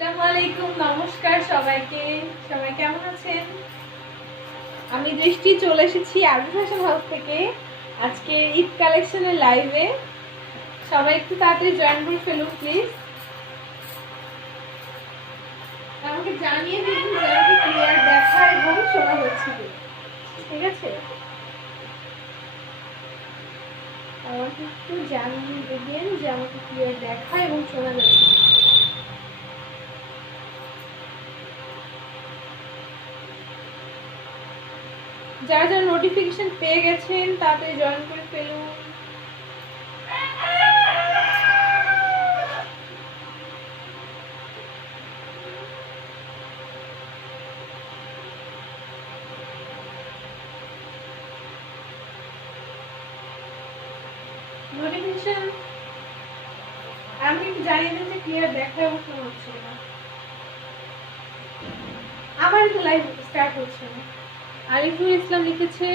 আসসালামু আলাইকুম, নমস্কার সবাইকে। সবাই কেমন আছেন? আমি দৃষ্টি চলে এসেছি আরবি ফ্যাশন হাউস থেকে আজকে ঈদ কালেকশনের লাইভে। সবাই একটু তাড়াতাড়ি জয়েন করে ফেলুন প্লিজ। আমাকে জানিয়ে দিন যে আমাকে ক্লিয়ার দেখা এবং শোনা যাচ্ছে কি, ঠিক আছে? আমাকে একটু জানিয়ে দেবেন যে আমাকে ক্লিয়ার দেখা এবং শোনা যাচ্ছে। যারা যারা নোটিফিকেশন পেয়ে গেছেন তাড়াতাড়ি জয়েন করে ফেলুন। নোটিফিকেশন আমি একটু জানিয়ে দিন যে ক্লিয়ার দেখা এবং শোনা হচ্ছে না। আমার তো লাইভ স্টার্ট হচ্ছে না। আরিফুল ইসলাম লিখেছে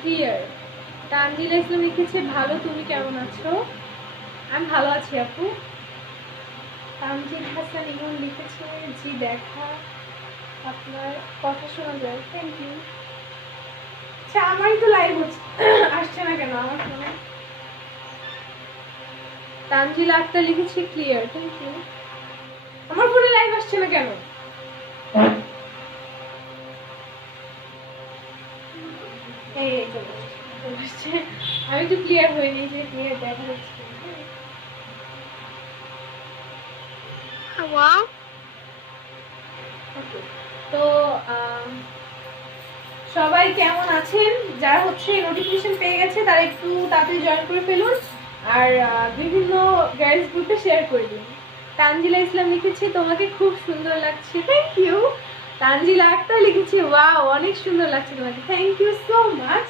ক্লিয়ার। তানজিলা ইসলাম লিখেছে ভালো, তুমি কেমন আছো? আমি ভালো আছি আপু। তানজিল হাসান ইমন লিখেছে জি দেখা, আপনার কথা শোনা যায়, থ্যাংক ইউ। আচ্ছা আমারই তো লাইভ হচ্ছে, আসছে না কেন আমার ফোনে? তানজিলা আক্তার লিখেছে ক্লিয়ার, থ্যাংক ইউ। আমার ফোনে লাইভ আসছে না কেন? আমি তো ক্লিয়ার হইনি যে ক্লিয়ার দেখা যাচ্ছে। তো সবাই কেমন আছেন? যারা হচ্ছে নোটিফিকেশন পেয়ে গেছে তারা একটু তাড়াতাড়ি জয়েন করে ফেলুন আর বিভিন্ন গার্লস গ্রুপে শেয়ার করে দিন। তানজিলা ইসলাম লিখেছে তোমাকে খুব সুন্দর লাগছে, থ্যাংক ইউ। তানজিলা আক্তার লিখেছে ওয়াও অনেক সুন্দর লাগছে তোমাকে, থ্যাংক ইউ সো মাচ।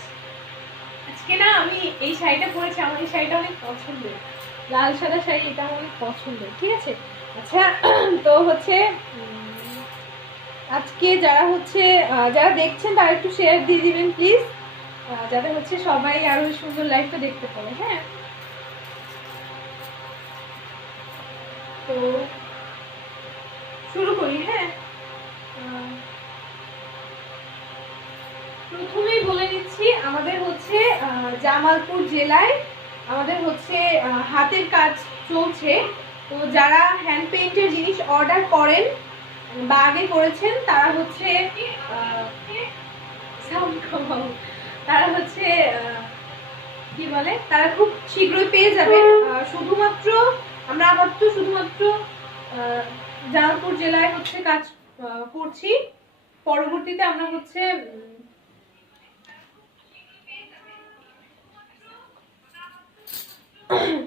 আজকে না আমি এই শাড়িটা পরেছি, আমার এই শাড়িটা অনেক পছন্দের, লাল সাদা শাড়ি, এটা আমার অনেক পছন্দের, ঠিক আছে? আচ্ছা তো হচ্ছে আজকে যারা দেখছেন তারা একটু শেয়ার দিয়ে দিবেন প্লিজ, যাতে হচ্ছে সবাই আরো সুন্দর লাইভটা দেখতে পারে। হ্যাঁ, তো শুরু করি। হ্যাঁ, প্রথমেই বলে নিচ্ছি আমাদের হচ্ছে জামালপুর জেলায় আমাদের হচ্ছে হাতের কাজ চলছে। তো যারা হ্যান্ড পেইন্টের জিনিস অর্ডার করেন বা আগে করেছেন তারা হচ্ছে কি বলে, তারা খুব শীঘ্রই পেয়ে যাবে। শুধুমাত্র আমরা শুধুমাত্র জামালপুর জেলায় হচ্ছে কাজ করছি। পরবর্তীতে আমরা হচ্ছে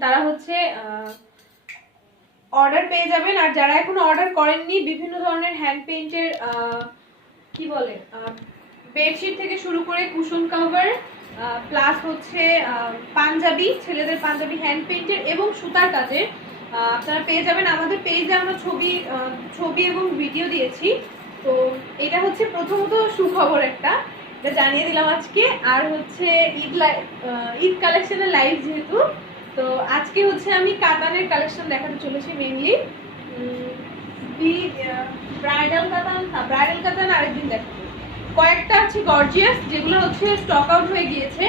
তারা হচ্ছে অর্ডার পেয়ে যাবেন। আর যারা এখনো অর্ডার করেননি বিভিন্ন ধরনের হ্যান্ড পেইন্টের কি বলে বেডশিট থেকে শুরু করে কুশন কভার প্লাস হচ্ছে পাঞ্জাবি, ছেলেদের পাঞ্জাবি হ্যান্ড পেইন্টের এবং সুতার কাজের আপনারা পেয়ে যাবেন। আমাদের পেজে আমরা ছবি এবং ভিডিও দিয়েছি। তো এটা হচ্ছে প্রথমত সুখবর একটা, এটা জানিয়ে দিলাম আজকে। আর হচ্ছে ঈদ কালেকশনের লাইভ যেহেতু, তো আজকে হচ্ছে আমি কাতানের কালেকশন দেখাতে চলেছি। মেইনলি ব্রাইডাল কাতান আরেকদিন দেখাবো। কয়েকটা আছে গর্জিয়াস যেগুলো হচ্ছে স্টক আউট হয়ে গিয়েছে,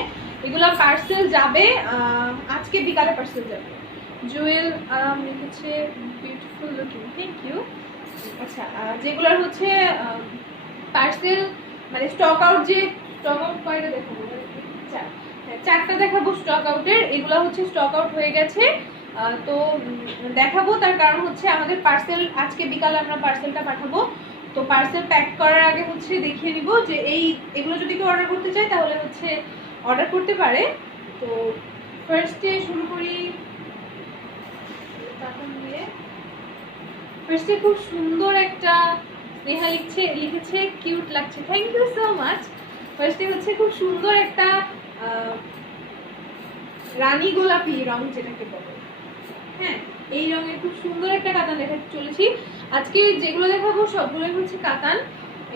এগুলো পার্সেল যাবে আজকে বিকালে, পার্সেল যাবে। জুয়েল আরাম লিখেছে বিউটিফুল লুকিং, থ্যাংক ইউ। আচ্ছা যেগুলোর হচ্ছে পার্সেল মানে স্টক আউট কয়টা দেখাবো, চারটা দেখাবো স্টক আউটের, এগুলো হচ্ছে স্টক আউট হয়ে গেছে। তো দেখাবো তার কারণ হচ্ছে আমাদের পার্সেল আজকে বিকালে আমরা পার্সেলটা পাঠাবো। তো পার্সেল প্যাক করার আগে হচ্ছে দেখিয়ে নিব যে এগুলো যদি কেউ অর্ডার করতে চায় তাহলে হচ্ছে অর্ডার করতে পারে। তো ফার্স্টে শুরু করি। ফার্স্টে খুব সুন্দর একটা স্নেহা লিখেছে কিউট লাগছে, থ্যাংক ইউ সো মাচ। ফার্স্টে হচ্ছে খুব সুন্দর একটা রানী গোলাপি রং যেটাকে বলে, হ্যাঁ এই রঙের খুব সুন্দর একটা কাতান দেখাতে চলেছি আজকে। যেগুলো দেখাবো সবগুলোই হচ্ছে কাতান।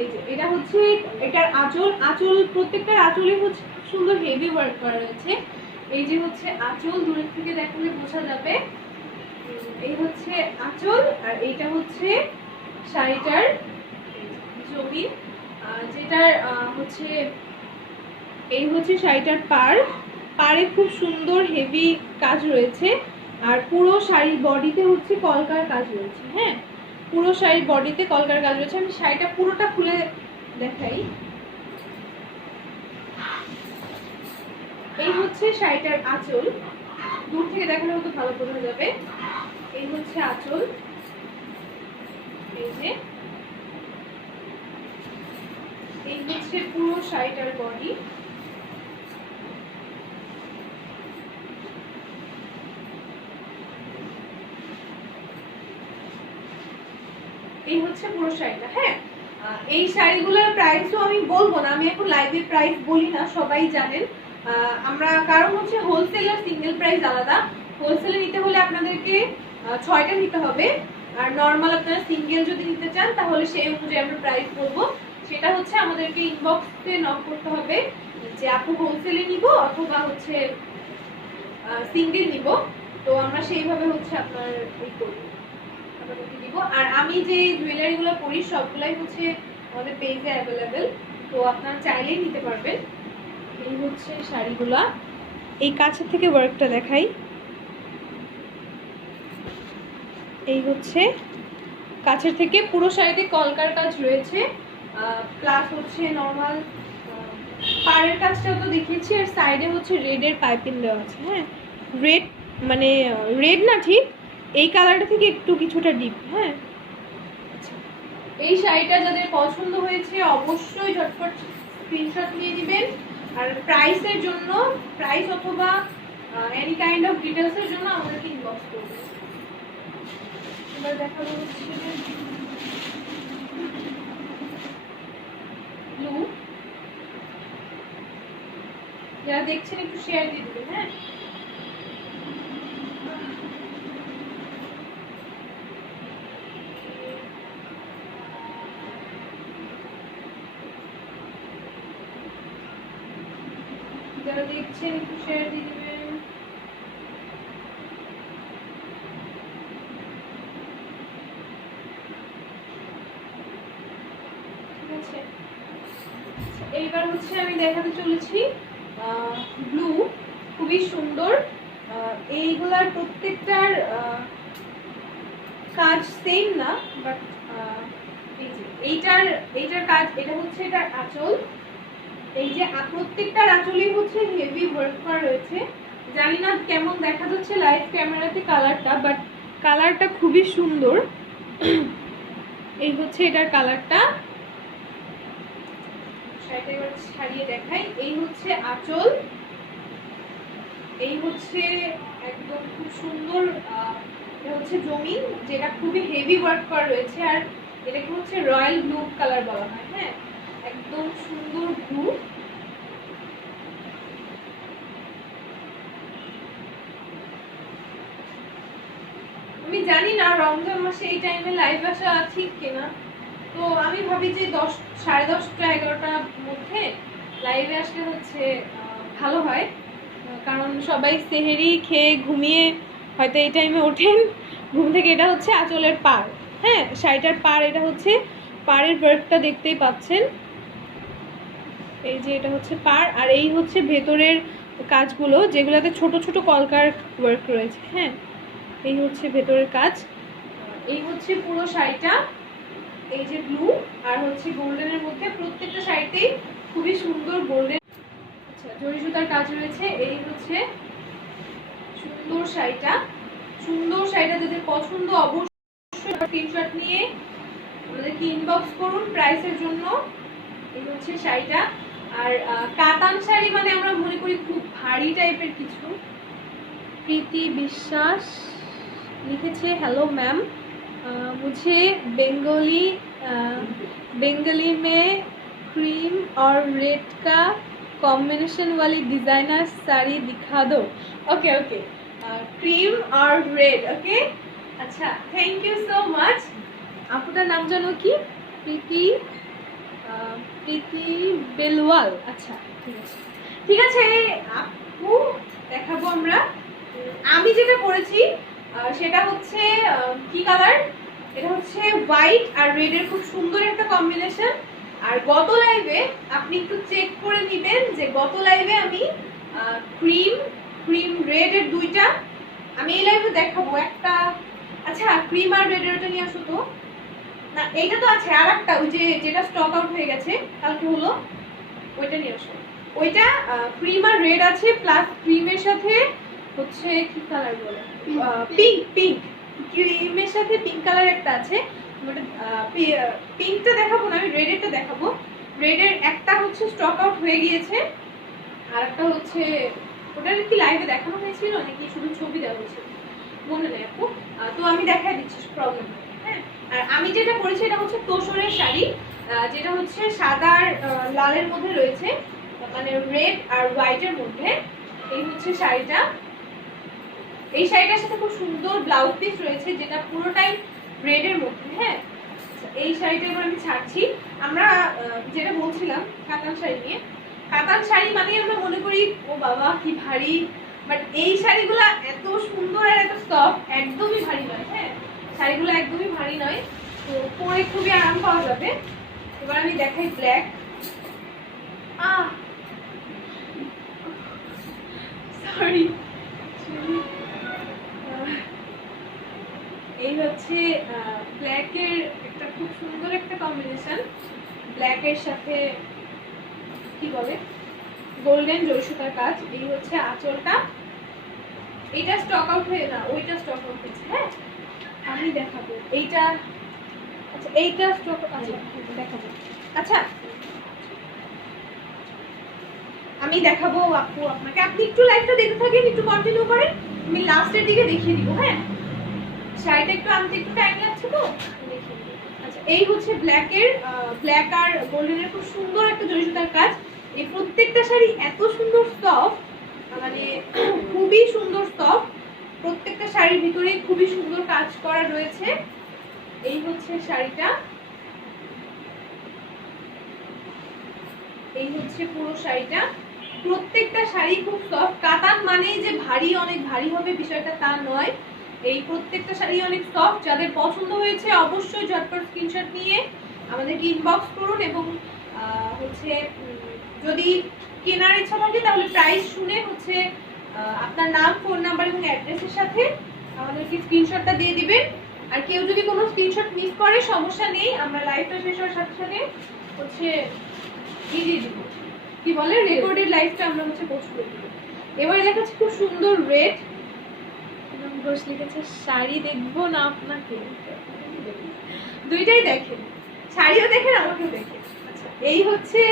এই যে এটা হচ্ছে এটার আঁচল প্রত্যেকটার আঁচলে হচ্ছে খুব সুন্দর হেভি ওয়ার্ক করা রয়েছে। এই যে হচ্ছে আঁচল, দূরের থেকে দেখলে বোঝা যাবে। এই হচ্ছে আঁচল, আর এইটা হচ্ছে শাড়িটার জমি, যেটার হচ্ছে এই হচ্ছে শাড়িটার পাড়ে খুব সুন্দর হেভি কাজ রয়েছে। আর পুরো শাড়ির বডিতে হচ্ছে কলকার কাজ রয়েছে। হ্যাঁ, পুরো শাড়ির বডিতে কলকার কাজ রয়েছে। আমি শাড়িটা পুরোটা খুলে দেখাই। এই হচ্ছে শাড়িটার আঁচল, দূর থেকে দেখানো হতো ভালো বোঝা যাবে। এই হচ্ছে আঁচল, এই যে এই হচ্ছে পুরো শাড়িটার বডি। এই হচ্ছে পুরো শাড়িটা। হ্যাঁ, এই শাড়িগুলোর প্রাইসও আমি বলবো না, আমি এখন লাইভে প্রাইস বলি না, সবাই জানেন। আমরা কারণ হচ্ছে হোলসেল আর সিঙ্গেল প্রাইস আলাদা। হোলসেলে নিতে হলে আপনাদেরকে 6টা নিতে হবে, আর নর্মাল আপনারা সিঙ্গেল যদি নিতে চান তাহলে সেই অনুযায়ী আমরা প্রাইস বলবো। সেটা হচ্ছে আমাদেরকে ইনবক্সে নক করতে হবে যে আপু হোলসেলে নিব অথবা হচ্ছে সিঙ্গেল নিব, তো আমরা সেইভাবে হচ্ছে আপনার এই করবো, আপনাদেরকে দিব। আর আমি যে জুয়েলারিগুলো পরি সবগুলাই হচ্ছে আমাদের পেজে অ্যাভেলেবেল, তো আপনারা চাইলেই নিতে পারবেন। এই হচ্ছে শাড়িগুলা। এই কাছের থেকে ওয়ার্কটা দেখাই। এই হচ্ছে কাছের থেকে পুরো শাড়িতে কলকার কাজ রয়েছে, প্লাস হচ্ছে নর্মাল পাড়ের কাজটাও তো দেখিয়েছি, আর সাইডে হচ্ছে রেডের পাইপিং দেওয়া আছে। হ্যাঁ, রেড মানে রেড না, ঠিক এই কালারটা থেকে একটু কিছুটা ডিপ। হ্যাঁ, এই শাড়িটা যাদের পছন্দ হয়েছে অবশ্যই ঝটপট স্ক্রিনশট নিয়ে দিবেন। আর প্রাইসের জন্য, প্রাইস অথবা এনি কাইন্ড অফ ডিটেলসের জন্য আমাদেরকে ইনবক্স করবেন। এবার দেখাবো হচ্ছে ব্লু, যারা দেখছেন একটু শেয়ার দিয়ে দেবেন। হ্যাঁ, যারা দেখছেন একটু শেয়ার দিয়ে দেবেন। ঠিক আছে, এইবার হচ্ছে আমি দেখাতে চলেছি ব্লু, খুবই সুন্দর। এইগুলার প্রত্যেকটার কাজ সেম না, বাট এইটার কাজ, এটা হচ্ছে এটার আঁচল। এই যে প্রত্যেকটার আঁচলেই হচ্ছে হেভি ওয়ার্ক করা রয়েছে। জানি না কেমন দেখা যাচ্ছে লাইভ ক্যামেরাতে কালারটা, বাট কালারটা খুবই সুন্দর। এই হচ্ছে এটার কালারটা। শাড়িটা এবার ছাড়িয়ে দেখাই। এই হচ্ছে আঁচল, এই হচ্ছে একদম খুব সুন্দর, এটা হচ্ছে জমিন, যেটা খুবই হেভি ওয়ার্ক করা রয়েছে। আর এটাকে হচ্ছে রয়্যাল ব্লু কালার বলা হয়। হ্যাঁ, একদম সুন্দর ব্লু। আমি জানি না রমজান মাসে এই টাইমে লাইভ আসা ঠিক কিনা, তো আমি ভাবি যে 10, 10:30, 11টার মধ্যে লাইভে আসলে হচ্ছে ভালো হয়, কারণ সবাই সেহেরি খেয়ে ঘুমিয়ে হয়তো এই টাইমে ওঠেন ঘুম থেকে। এটা হচ্ছে আঁচলের পাড়। হ্যাঁ, শাড়িটার পাড়, এটা হচ্ছে পাড়ের ওয়ার্কটা দেখতেই পাচ্ছেন। এই যে এটা হচ্ছে পাড়, আর এই হচ্ছে ভেতরের কাজগুলো যেগুলোতে ছোট ছোট কলকার ওয়ার্ক রয়েছে। হ্যাঁ, এই হচ্ছে ভেতরের কাজ। এই হচ্ছে পুরো শাড়িটা, এই যে ব্লু আর হচ্ছে গোল্ডেনের মধ্যে, প্রত্যেকটা শাড়িতেই খুবই সুন্দর গোল্ডেন জরি সুতার কাজ রয়েছে। এই হচ্ছে সুন্দর শাড়িটা। সুন্দর শাড়িটা যাদের পছন্দ অবশ্যই স্ক্রিনশট নিয়ে আমাদেরকে ইনবক্স করুন প্রাইসের জন্য। এই হচ্ছে শাড়িটা। আর কাতান শাড়ি মানে আমরা মনে করি খুব ভারী টাইপের কিছু। প্রীতি বিশ্বাস লিখেছে, হ্যালো मैम, मुझे बंगाली में क्रीम और रेड का कॉम्बिनेशन वाली डिजाइनर साड़ी दिखा दो। ओके ओके, क्रीम और रेड। ओके, अच्छा, थैंक यू सो मच। आपका नाम जानो कि প্রীতি বেলওয়াল। আচ্ছা, ঠিক আছে আপু, দেখাবো আমরা। আমি যেটা পরেছি সেটা হচ্ছে কি কালার, এটা হচ্ছে হোয়াইট আর রেড এর খুব সুন্দর একটা কম্বিনেশন। আর গত লাইভে আপনি একটু চেক করে নেবেন যে গত লাইভে আমি ক্রিম রেড এর দুইটা, আমি এই লাইভে দেখাবো একটা। আচ্ছা ক্রিম আর রেড এর ওটা নিয়ে আসো তো, না এইটা তো আছে, আর একটা ওই যে যেটা স্টক আউট হয়ে গেছে কালকে হলো, ওইটা নিয়ে আসো। ওইটা ক্রিম আর রেড আছে, প্লাস ক্রিমের সাথে হচ্ছে কি কালার বলে, পিঙ্ক ক্রিমের সাথে পিঙ্ক কালার একটা আছে। পিঙ্কটা দেখাবো না, আমি রেডেরটা দেখাবো। রেডের একটা হচ্ছে স্টক আউট হয়ে গিয়েছে, আর একটা হচ্ছে ওটা কি লাইভে দেখানো হয়েছিল নাকি শুধু ছবি দেওয়া হয়েছিল মনে নেই আপু। তো আমি দেখাই দিচ্ছি, প্রবলেম নেই। হ্যাঁ, আর আমি যেটা করেছি এটা হচ্ছে তোষরের শাড়ি, যেটা হচ্ছে সাদা আর লালের মধ্যে রয়েছে, মানে রেড আর হোয়াইটের মধ্যে। এই হচ্ছে শাড়িটা, এই শাড়িটার সাথে খুব সুন্দর ব্লাউজ পিস রয়েছে যেটা পুরোটাই রেড এর মধ্যে। হ্যাঁ, এই শাড়িটা এবার আমি ছাড়ছি। আমরা যেটা বলছিলাম কাতান শাড়ি নিয়ে, কাতান শাড়ি মানে আমরা মনে করি ও বাবা কি ভারী, বাট এই শাড়িগুলো এত সুন্দর আর এত সফট, একদমই ভারী নয়। হ্যাঁ, শাড়িগুলো একদমই ভারী নয়, তো পরে খুবই আরাম পাওয়া যাবে। এবার আমি দেখাই ব্ল্যাক। সরি, এই হচ্ছে ব্ল্যাকের একটা খুব সুন্দর একটা কম্বিনেশন, ব্ল্যাকের সাথে কি বলে গোল্ডেন জয়সুতার কাজ। এই হচ্ছে আঁচলটা, এইটা স্টক আউট হয়ে না, ওইটা স্টক আউট হয়েছে। হ্যাঁ, আমি দেখাবো এইটা। আচ্ছা এইটা স্টক দেখাবো। আচ্ছা আমি দেখাবো আপু আপনাকে, আপনি একটু লাইভটা দেখতে থাকেন, একটু কন্টিনিউ করেন, আমি লাস্টের দিকে দেখিয়ে দিব। হ্যাঁ, শাড়িটা একটু আনতে একটু টাইম লাগছে তো দেখিয়ে দিব। আচ্ছা এই হচ্ছে ব্ল্যাক আর গোল্ডেনের খুব সুন্দর একটা জরিসুতার কাজ। এই প্রত্যেকটা শাড়ি এত সুন্দর সফট, মানে খুবই সুন্দর সফট, প্রত্যেকটা শাড়ির ভিতরে খুবই সুন্দর কাজ করা রয়েছে। এই হচ্ছে শাড়িটা, এই হচ্ছে পুরো শাড়িটা। প্রত্যেকটা শাড়ি খুব সফট, কাতান মানেই যে ভারী অনেক ভারী হবে বিষয়টা তা নয়, এই প্রত্যেকটা শাড়ি অনেক সফট। যাদের পছন্দ হয়েছে অবশ্যই ঝটপট স্ক্রিনশট নিয়ে আমাদেরকে ইনবক্স করুন, এবং হচ্ছে যদি কেনার ইচ্ছা থাকে তাহলে প্রাইস শুনে হচ্ছে আপনার নাম, ফোন নাম্বার এবং অ্যাড্রেসের সাথে আমাদেরকে স্ক্রিনশটটা দিয়ে দিবেন। আর কেউ যদি কোনো স্ক্রিনশট মিস করে সমস্যা নেই, আমরা লাইভটা শেষ হওয়ার সাথে সাথে হচ্ছে দিয়ে দিব, কি বলে রেকর্ডেড লাইভটা আমরা হচ্ছে পোস্ট করে দিব। এবারে দেখাচ্ছি খুব সুন্দর রেড, ঘোষ লিখেছে শাড়ি দেখবো না আপনাকে, দুইটাই দেখেন, শাড়িও দেখেন আমাকেও দেখেন। আচ্ছা এই হচ্ছে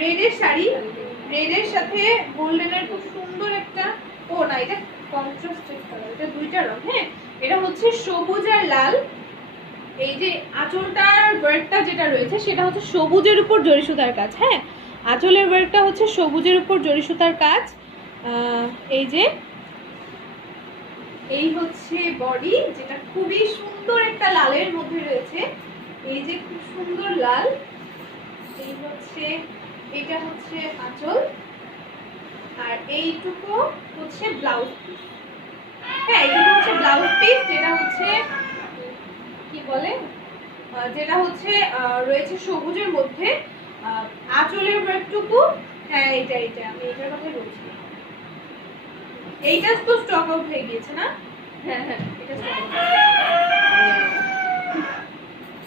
রেডের শাড়ি, রেডের সাথে গোল্ডেনের খুব সুন্দর একটা, ও না এটা কন্ট্রাস্টেড কালার, এটা দুইটা রং। হ্যাঁ, এটা হচ্ছে সবুজ আর লাল। এই যে আঁচলটার ওয়ার্কটা যেটা রয়েছে সেটা হচ্ছে সবুজের উপর জরি সুতার কাজ। হ্যাঁ, আঁচলের ওয়ার্কটা হচ্ছে সবুজের উপর জরি সুতার কাজ। এই যে এই হচ্ছে বডি, যেটা খুবই সুন্দর একটা লালের মধ্যে রয়েছে, এই যে খুব সুন্দর লাল। এই হচ্ছে এটা হচ্ছে আঁচল, আর এইটুকু হচ্ছে ব্লাউজ পিস। হ্যাঁ, এইটুকু হচ্ছে ব্লাউজ পিস, যেটা হচ্ছে কি বলে, যেটা হচ্ছে রয়েছে সবুজের মধ্যে। আঁচলের ওয়ার্কটুকু, হ্যাঁ এইটা আমি এটার কথা বলছি, এইটা তো স্টক আউট হয়ে গিয়েছে না? হ্যাঁ হ্যাঁ, এটা স্টক আউট হয়ে গেছে।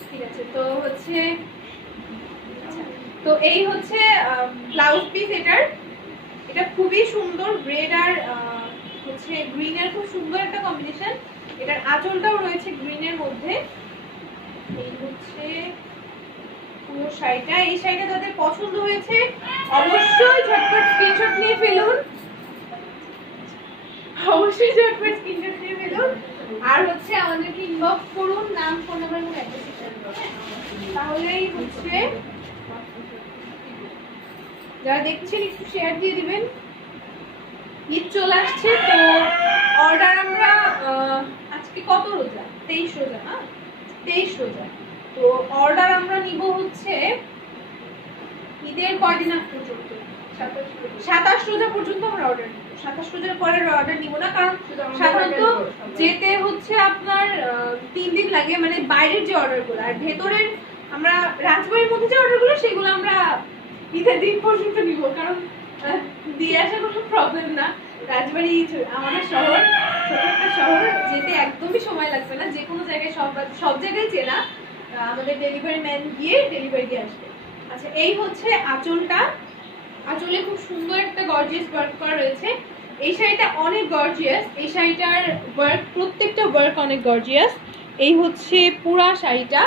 ঠিক আছে, তো হচ্ছে তো এই হচ্ছে ব্লাউজ পিস এটার, এটা খুবই সুন্দর, রেড আর হচ্ছে গ্রিনের খুব সুন্দর একটা কম্বিনেশন। এটার আঁচলটাও রয়েছে গ্রিনের মধ্যে। এই হচ্ছে পুরো শাড়িটা। এই শাড়িটা যাদের পছন্দ হয়েছে অবশ্যই ঝটপট স্ক্রিনশট নিয়ে ফেলুন, অবশ্যই ঝটপট স্ক্রিনশট নিয়ে ফেলুন, আর হচ্ছে আমাদেরকে ইনবক্স করুন নাম, ফোন নাম্বার এবং অ্যাড্রেস, তাহলেই হচ্ছে যারা দেখছেন একটু শেয়ার দিয়ে দিবেন। ঈদ চলে আসছে, তো অর্ডার আমরা আজকে কত রোজা, 23 রোজা না, 23 রোজা, তো অর্ডার আমরা নিব হচ্ছে ঈদের কয়দিন আগ পর্যন্ত, 27 রোজা পর্যন্ত আমরা অর্ডার নিব। 2700 পরের অর্ডার নিব না, কারণ সাধারণত যেতে হচ্ছে আপনার 3 দিন লাগে, মানে বাইরের যে অর্ডারগুলো, আর ভেতরের আমরা রাজবাড়ির মধ্যে যে অর্ডারগুলো সেগুলো আমরা ঈদের দিন পর্যন্ত নিব, কারণ দিয়ে আসা কোনো প্রবলেম না। রাজবাড়ি আমাদের শহর, ছোট একটা শহর, যেতে একদমই সময় লাগবে না, যে কোনো জায়গায় সব জায়গায় চেনা, আমাদের ডেলিভারি ম্যান গিয়ে ডেলিভারি দিয়ে আসবে। আচ্ছা, এই হচ্ছে আঁচলটা। আঁচলে খুব সুন্দর একটা গর্জিয়াস ওয়ার্ক করা রয়েছে। এই শাড়িটা অনেক গর্জিয়াস, এই শাড়িটার ওয়ার্ক, প্রত্যেকটা ওয়ার্ক অনেক গর্জিয়াস। এই হচ্ছে পুরা শাড়িটা,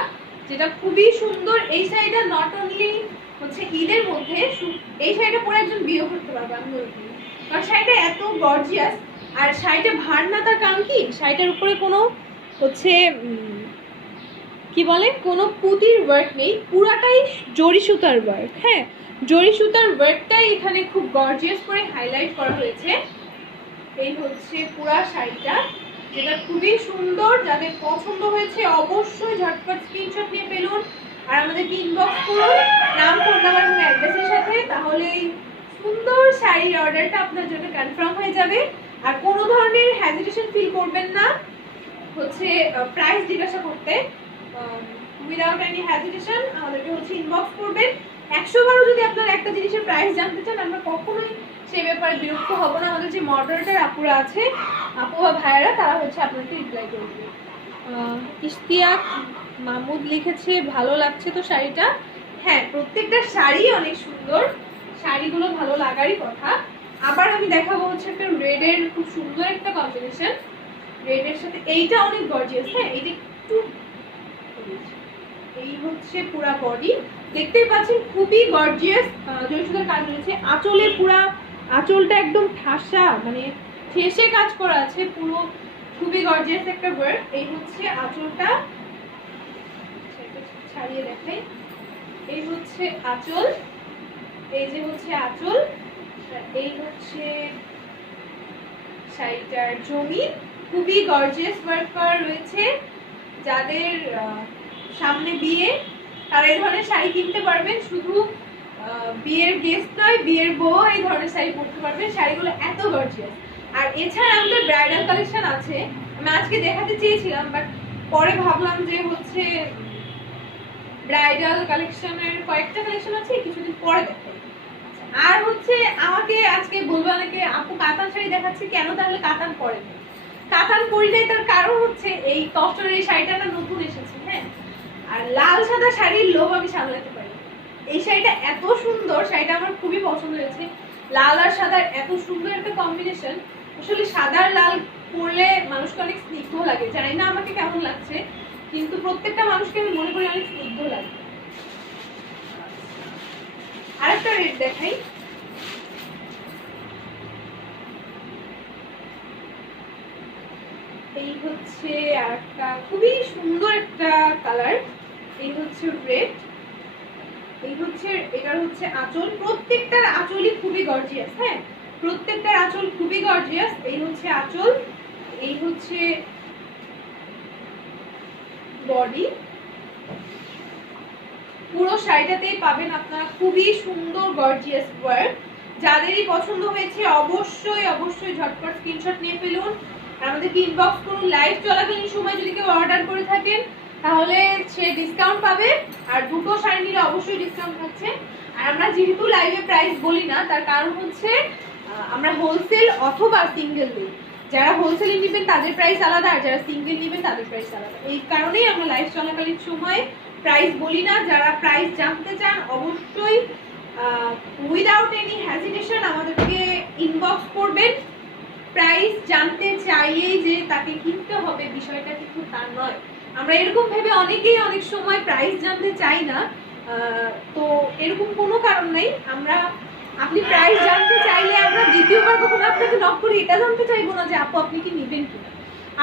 যেটা খুবই সুন্দর। এই শাড়িটা নট অনলি হচ্ছে ঈদের মধ্যে, এই শাড়িটা পরে একজন বিয়ে করতে পারবে আমি বলতে, কারণ শাড়িটা এত গর্জিয়াস। আর শাড়িটা ভার না, তার কারণ কি, শাড়িটার উপরে কোনো হচ্ছে কি বলে, কোনো পুঁতির ওয়ার্ক নেই, পুরাটাই জরি সুতার ওয়ার্ক। হ্যাঁ, জরি সুতার ওয়ার্কটাই এখানে খুব গর্জিয়াস করে হাইলাইট করা হয়েছে। এই হচ্ছে পুরা শাড়িটা, যেটা খুবই সুন্দর। যাদের পছন্দ হয়েছে অবশ্যই ঝটপট স্ক্রিনশট নিয়ে ফেলুন, আর আমাদেরকে ইনবক্স করুন নাম, ফোন নাম্বার এবং অ্যাড্রেসের সাথে, তাহলে এই সুন্দর শাড়ির অর্ডারটা আপনার জন্য কনফার্ম হয়ে যাবে। আর কোনো ধরনের হেজিটেশন ফিল করবেন না হচ্ছে প্রাইস জিজ্ঞাসা করতে, উইদাউট এনি হেজিটেশন আমাদেরকে হচ্ছে ইনবক্স করবেন। 100 বারও যদি আপনার একটা জিনিসের প্রাইস জানতে চান, আমরা কখনোই সেই ব্যাপারে বিরক্ত হব না। আমাদের যে মডারেটর আপুরা আছে, আপু বা ভাইয়েরা, তারা হচ্ছে আপনাকে রিপ্লাই করবে। ইশতিয়াক মাহমুদ লিখেছে ভালো লাগছে তো শাড়িটা। হ্যাঁ, প্রত্যেকটা শাড়ি অনেক সুন্দর, শাড়িগুলো ভালো লাগারই কথা। আবার আমি দেখাবো হচ্ছে একটা রেডের খুব সুন্দর একটা কম্বিনেশন, রেডের সাথে এইটা অনেক গর্জিয়াস। হ্যাঁ, এইটা একটু, এই হচ্ছে পুরা বডি, দেখতেই পাচ্ছেন খুবই গর্জিয়াস জয়সুতার কাজ রয়েছে। আঁচলে পুরা আঁচলটা একদম ঠাসা, মানে ঠেসে কাজ করা আছে পুরো, খুবই গর্জিয়াস একটা ওয়ার্ক। এই হচ্ছে আঁচলটা, ছাড়িয়ে দেখাই। এই হচ্ছে আঁচল, এই যে হচ্ছে আঁচল, এই হচ্ছে শাড়িটার জমি, খুবই গর্জিয়াস ওয়ার্ক করা রয়েছে। যাদের সামনে বিয়ে, তারা এই ধরনের শাড়ি কিনতে পারবেন। শুধু বিয়ের গেস্ট নয়, বিয়ের বউ এই ধরনের শাড়ি পরতে পারবেন, শাড়িগুলো এত গর্জিয়াস। আর এছাড়া আমাদের ব্রাইডাল কালেকশন আছে, আমি আজকে দেখাতে চেয়েছিলাম, বাট পরে ভাবলাম যে হচ্ছে ব্রাইডাল কালেকশনের কয়েকটা কালেকশন আছে, কিছুদিন পরে দেখাই। আর হচ্ছে আমাকে আজকে বলবো অনেকে, আপু কাতান শাড়ি দেখাচ্ছে কেন, তাহলে কাতান পরে না। কাতান পরিলে তার কারণ হচ্ছে এই কস্টের এই শাড়িটা না নতুন এসেছে। হ্যাঁ, আর লাল সাদা শাড়ির লোভ আমি সামলাতে পারি। এই শাড়িটা এত সুন্দর, শাড়িটা আমার খুবই পছন্দ হয়েছে। লাল আর সাদার এত সুন্দর একটা কম্বিনেশন। আসলে সাদা আর লাল পরলে মানুষকে অনেক স্নিগ্ধ লাগে, জানি না আমাকে কেমন লাগছে, কিন্তু প্রত্যেকটা মানুষকে আমি মনে করি অনেক স্নিগ্ধ লাগে। আরেকটা রেড দেখাই, এই হচ্ছে আরেকটা খুবই সুন্দর একটা কালার, এই হচ্ছে রেড। এই হচ্ছে, এটার হচ্ছে আঁচল, প্রত্যেকটার আঁচলই খুবই গর্জিয়াস। হ্যাঁ, প্রত্যেকটার আঁচল খুবই গর্জিয়াস। এই হচ্ছে আঁচল, এই হচ্ছে বডি। পুরো শাড়িটাতেই পাবেন আপনারা খুবই সুন্দর গর্জিয়াস ওয়ার্ক। যাদেরই পছন্দ হয়েছে অবশ্যই অবশ্যই ঝটপট স্ক্রিনশট নিয়ে ফেলুন, আমাদেরকে ইনবক্স করুন। লাইভ চলাকালীন সময় যদি কেউ অর্ডার করে থাকেন তাহলে সে ডিসকাউন্ট পাবে, আর দুটো শাড়ি নিলে অবশ্যই ডিসকাউন্ট থাকছে। আর আমরা যেহেতু লাইভে প্রাইস বলি না, তার কারণ হচ্ছে আমরা হোলসেল অথবা সিঙ্গেল দিই। যারা হোলসেলে নেবেন তাদের প্রাইস আলাদা, আর যারা সিঙ্গেল নেবেন তাদের প্রাইস আলাদা। এই কারণেই আমরা লাইভ চলাকালীন সময় প্রাইস বলি না। যারা প্রাইস জানতে চান অবশ্যই উইদাউট এনি হেজিটেশন আমাদেরকে ইনবক্স করবেন। প্রাইস জানতে চাইলেই যে তাকে কিনতে হবে বিষয়টা কিন্তু তা নয়। আমরা এরকম ভেবে অনেকেই অনেক সময় প্রাইস জানতে চাই না, তো এরকম কোনো কারণ নেই। আমরা, আপনি প্রাইস জানতে চাইলে আমরা দ্বিতীয়বার কখনো আপনাকে নক করে এটা জানতে চাইবো না যে আপু আপনি কি নেবেন কিনা।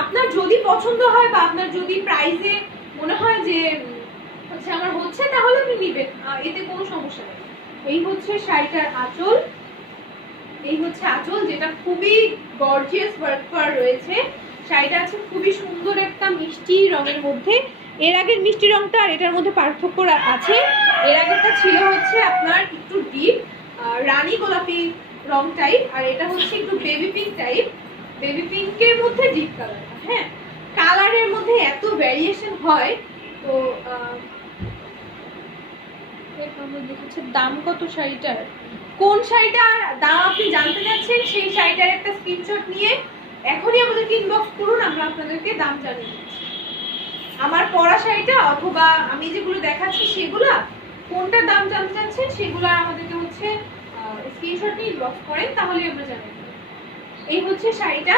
আপনার যদি পছন্দ হয় বা আপনার যদি প্রাইসে মনে হয় যে হচ্ছে আমার হচ্ছে, তাহলে আপনি নেবেন, এতে কোনো সমস্যা নেই। এই হচ্ছে শাড়িটার আঁচল, এই হচ্ছে আঁচল, যেটা খুবই গর্জিয়াস ওয়ার্ক করা রয়েছে। শাড়িটা আছে খুবই সুন্দর একটা মিষ্টি রঙের মধ্যে। এর আগের মিষ্টি রঙটা আর এটার মধ্যে পার্থক্য আছে। এর আগেরটা ছিল হচ্ছে আপনার একটু ডিপ রানী গোলাপি রং টাইপ, আর এটা হচ্ছে একটু বেবি পিঙ্ক টাইপ, বেবি পিঙ্কের মধ্যে ডিপ কালার। হ্যাঁ, কালারের মধ্যে এত ভ্যারিয়েশন হয়। তো দেখেছে দাম কত শাড়িটার, কোন শাড়িটার দাম আপনি জানতে চাচ্ছেন সেই শাড়িটার একটা স্ক্রিনশট নিয়ে এখনই আমাদেরকে ইনবক্স করুন, আমরা আপনাদেরকে দাম জানিয়ে দিচ্ছি। আমার পরা শাড়িটা অথবা আমি যেগুলো দেখাচ্ছি সেগুলা কোনটার দাম জানতে চাচ্ছেন সেগুলো আমাদেরকে হচ্ছে স্ক্রিনশট নিয়ে ইনবক্স করেন, তাহলে আমরা জানিয়ে দেব। এই হচ্ছে শাড়িটা।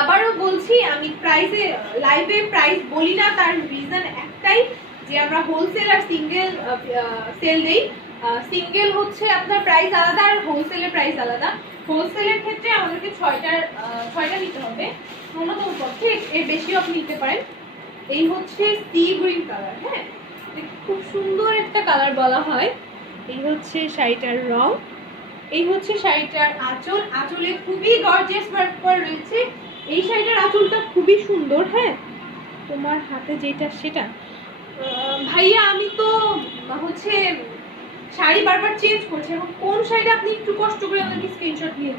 আবারও বলছি, আমি প্রাইসে লাইভে প্রাইস বলি না, তার রিজন একটাই যে আমরা হোলসেল আর সিঙ্গেল সেল দেই। সিঙ্গেল হচ্ছে আপনার প্রাইস আলাদা আর হোলসেলের প্রাইস আলাদা। হোলসেলের ক্ষেত্রে আমাদেরকে ছয়টা নিতে হবে ন্যূনতম পক্ষে, এর বেশিও আপনি নিতে পারেন। এই হচ্ছে সি গ্রিন কালার। হ্যাঁ, খুব সুন্দর একটা কালার বলা হয়। এই হচ্ছে শাড়িটার রং, এই হচ্ছে শাড়িটার আঁচল। আঁচলে খুবই গর্জিয়াস ওয়ার্ক করা রয়েছে। এই শাড়িটার আঁচলটা খুবই সুন্দর। হ্যাঁ, তোমার হাতে যেটা সেটা ভাইয়া, আমি তো হচ্ছে শাড়ি বারবার চেঞ্জ করছি, এখন কোন শাড়িটা আপনি একটু কষ্ট করে আমাদেরকে স্ক্রিনশট নিয়ে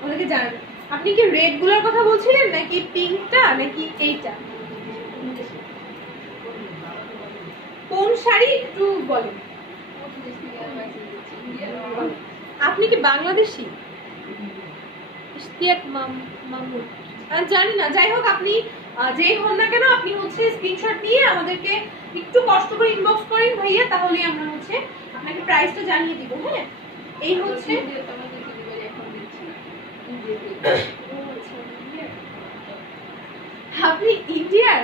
আমাদেরকে জানাবেন। আপনি কি রেড গুলোর কথা বলছিলেন নাকি পিঙ্কটা নাকি এইটা, কোন শাড়ি একটু বলেন। আপনি কি বাংলাদেশি? ইশতিয়াক মামুন জানি না, যাই হোক আপনি যেই হন না কেন আপনি হচ্ছে স্ক্রিনশট নিয়ে আমাদেরকে একটু কষ্ট করে ইনবক্স করেন ভাইয়া, তাহলে আমরা হচ্ছে আপনাকে প্রাইসটা জানিয়ে দিব। হ্যাঁ, এই হচ্ছে আপনি ইন্ডিয়ার,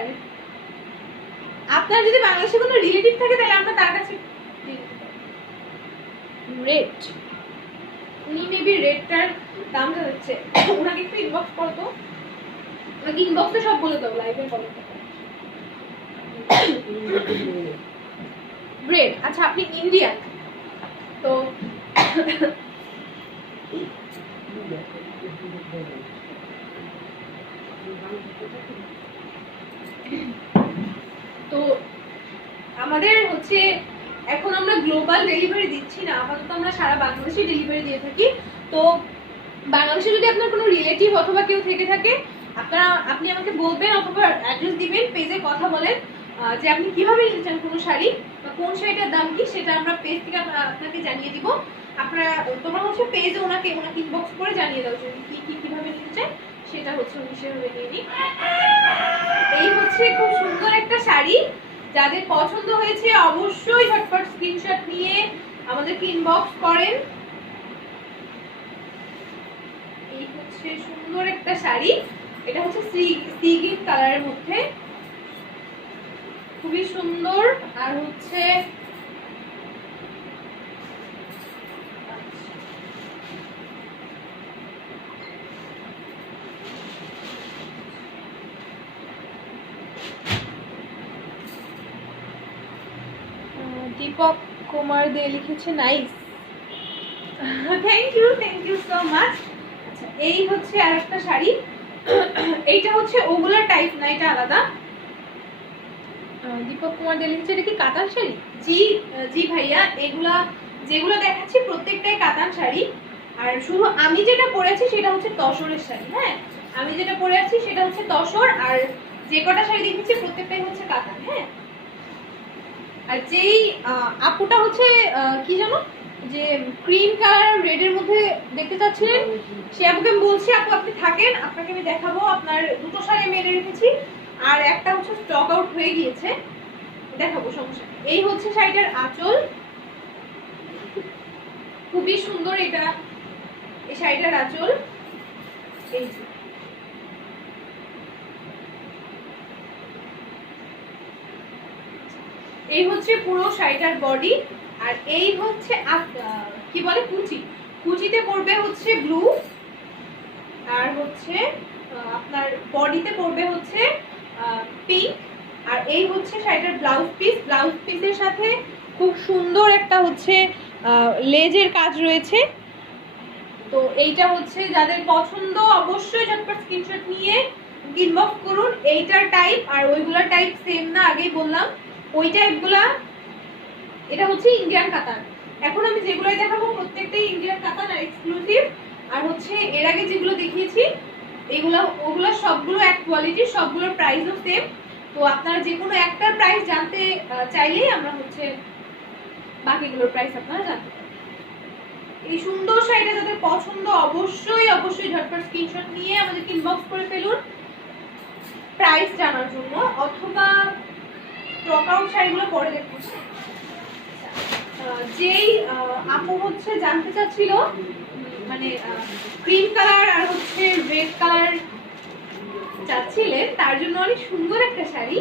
আপনার যদি বাংলাদেশে কোনো রিলেটিভ থাকে তাহলে আমরা তার কাছে রেড, উনি মেবি রেডটার দাম জানাচ্ছে, ওনাকে একটু ইনবক্স করো তো, ওনাকে ইনবক্সে সব বলে দাও, লাইভে বলো রেড। আচ্ছা, আপনি ইন্ডিয়ান তো তো আমাদের হচ্ছে এখন আমরা গ্লোবাল ডেলিভারি দিচ্ছি না, আপাতত আমরা সারা বাংলাদেশে ডেলিভারি দিয়ে থাকি। তো বাংলাদেশে যদি আপনার কোনো রিলেটিভ অথবা কেউ থেকে থাকে, আপনি আমাকে বলবেন অথবা অ্যাড্রেস দিবেন, পেজে কথা বলেন যে আপনি কিভাবে নিতে চান কোনো শাড়ি বা কোন শাড়িটার দাম কি, সেটা আমরা পেজ থেকে আপনাকে জানিয়ে দিব। আপনারা তোমরা হচ্ছে পেজে ওনাকে ইনবক্স করে জানিয়ে দাও যে কিভাবে নিতে চান, সেটা হচ্ছে উনি সেভাবে নিয়ে নিই। এই হচ্ছে খুব সুন্দর একটা শাড়ি, যাদের পছন্দ হয়েছে অবশ্যই ঝটপট স্ক্রিনশট নিয়ে আমাদেরকে ইনবক্স করেন। এই হচ্ছে সুন্দর একটা শাড়ি, এটা হচ্ছে সি গ্রিন কালারের মধ্যে, খুবই সুন্দর। আর হচ্ছে দীপক কুমার দে লিখেছে nice, thank you so much. আচ্ছা, এই হচ্ছে আরেকটা শাড়ি, এইটা হচ্ছে ওগুলা টাইপ না, এটা আলাদা। দীপক কুমার দে লিখেছে এটা কি কাতান শাড়ি? জি জি ভাইয়া, এগুলা যেগুলো দেখাচ্ছি প্রত্যেকটাই কাতান শাড়ি, আর শুধু আমি যেটা পরেছি সেটা হচ্ছে তসরের শাড়ি। হ্যাঁ, আমি যেটা পরে আছি সেটা হচ্ছে তসর, আর যে কটা শাড়ি দেখেছি প্রত্যেকটাই হচ্ছে কাতান। হ্যাঁ, আর যেই আপুটা হচ্ছে কি জানো, যে ক্রিম কালার রেডের মধ্যে দেখতে চাচ্ছিলেন, সে আপুকে আমি বলছি আপু আপনি থাকেন, আপনাকে আমি দেখাবো। আপনার দুটো শাড়ি আমি এনে রেখেছি, আর একটা হচ্ছে স্টক আউট হয়ে গিয়েছে, দেখাবো, সমস্যা নেই। এই হচ্ছে শাড়িটার আঁচল, খুবই সুন্দর এটা, এই শাড়িটার আঁচল। এই এই হচ্ছে পুরো শাড়িটার বডি, আর এই হচ্ছে কি বলে কুচি, কুচিতে পড়বে হচ্ছে ব্লু, আর হচ্ছে আপনার বডিতে পড়বে হচ্ছে পিঙ্ক। আর এই হচ্ছে শাড়িটার ব্লাউজ পিস, ব্লাউজ পিসের সাথে খুব সুন্দর একটা হচ্ছে লেজের কাজ রয়েছে। তো এইটা হচ্ছে যাদের পছন্দ অবশ্যই ঝটপট স্ক্রিনশট নিয়ে ইনবক্স করুন। এইটার টাইপ আর ওইগুলোর টাইপ সেম না, আগেই বললাম। ওই টাইপগুলা, এটা হচ্ছে ইন্ডিয়ান কাতান, এখন আমি যেগুলো দেখাবো প্রত্যেকটাই ইন্ডিয়ান কাতান আর এক্সক্লুসিভ। আর হচ্ছে এর আগে যেগুলো দেখিয়েছি ওগুলো সবগুলো এক কোয়ালিটির, সবগুলোর প্রাইসও সেম। তো আপনারা যে কোনো একটার প্রাইস জানতে চাইলেই আমরা হচ্ছে বাকিগুলোর প্রাইস আপনারা জানতে পারেন। এই সুন্দর শাড়িটা যাদের পছন্দ অবশ্যই অবশ্যই ঝটপট স্ক্রিনশট নিয়ে আমাদেরকে ইনবক্স করে ফেলুন প্রাইস জানার জন্য, অথবা টপ-আউট শাড়িগুলো পরে দেখুন। যেই আপু হচ্ছে জানতে চাচ্ছিল মানে ক্রিম কালার আর হচ্ছে রেড কালার চাচ্ছিলেন, তার জন্য অনেক সুন্দর একটা শাড়ি।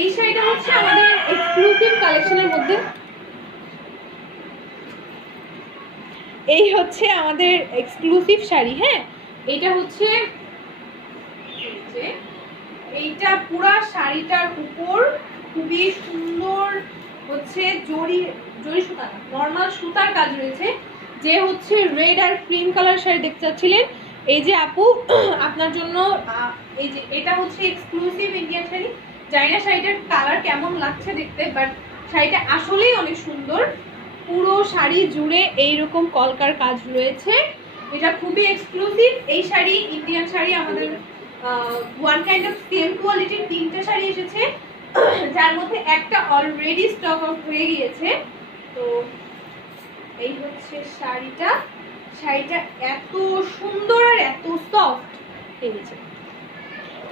এই শাড়িটা হচ্ছে আমাদের এক্সক্লুসিভ কালেকশনের মধ্যে, এই হচ্ছে আমাদের এক্সক্লুসিভ শাড়ি। হ্যাঁ, এইটা হচ্ছে এইটা পুরা শাড়িটার উপর খুবই সুন্দর হচ্ছে জরি সুতা, নর্মাল সুতার কাজ রয়েছে। যে হচ্ছে রেড আর ক্রিম কালার শাড়ি দেখতে চাচ্ছিলেন, এই যে আপু আপনার জন্য এই যে এটা হচ্ছে এক্সক্লুসিভ ইন্ডিয়ান শাড়ি। জানি না শাড়িটার কালার কেমন লাগছে দেখতে, বাট শাড়িটা আসলেই অনেক সুন্দর। পুরো শাড়ি জুড়ে এইরকম কলকার কাজ রয়েছে, এটা খুবই এক্সক্লুসিভ। এই শাড়ি ইন্ডিয়ান শাড়ি আমাদের ওয়ান কাইন্ড অফ সেম কোয়ালিটির 3টে শাড়ি এসেছে, যার মধ্যে একটা অলরেডি স্টক আউট হয়ে গিয়েছে। তো এই হচ্ছে শাড়িটা এত সুন্দর আর এত সফট।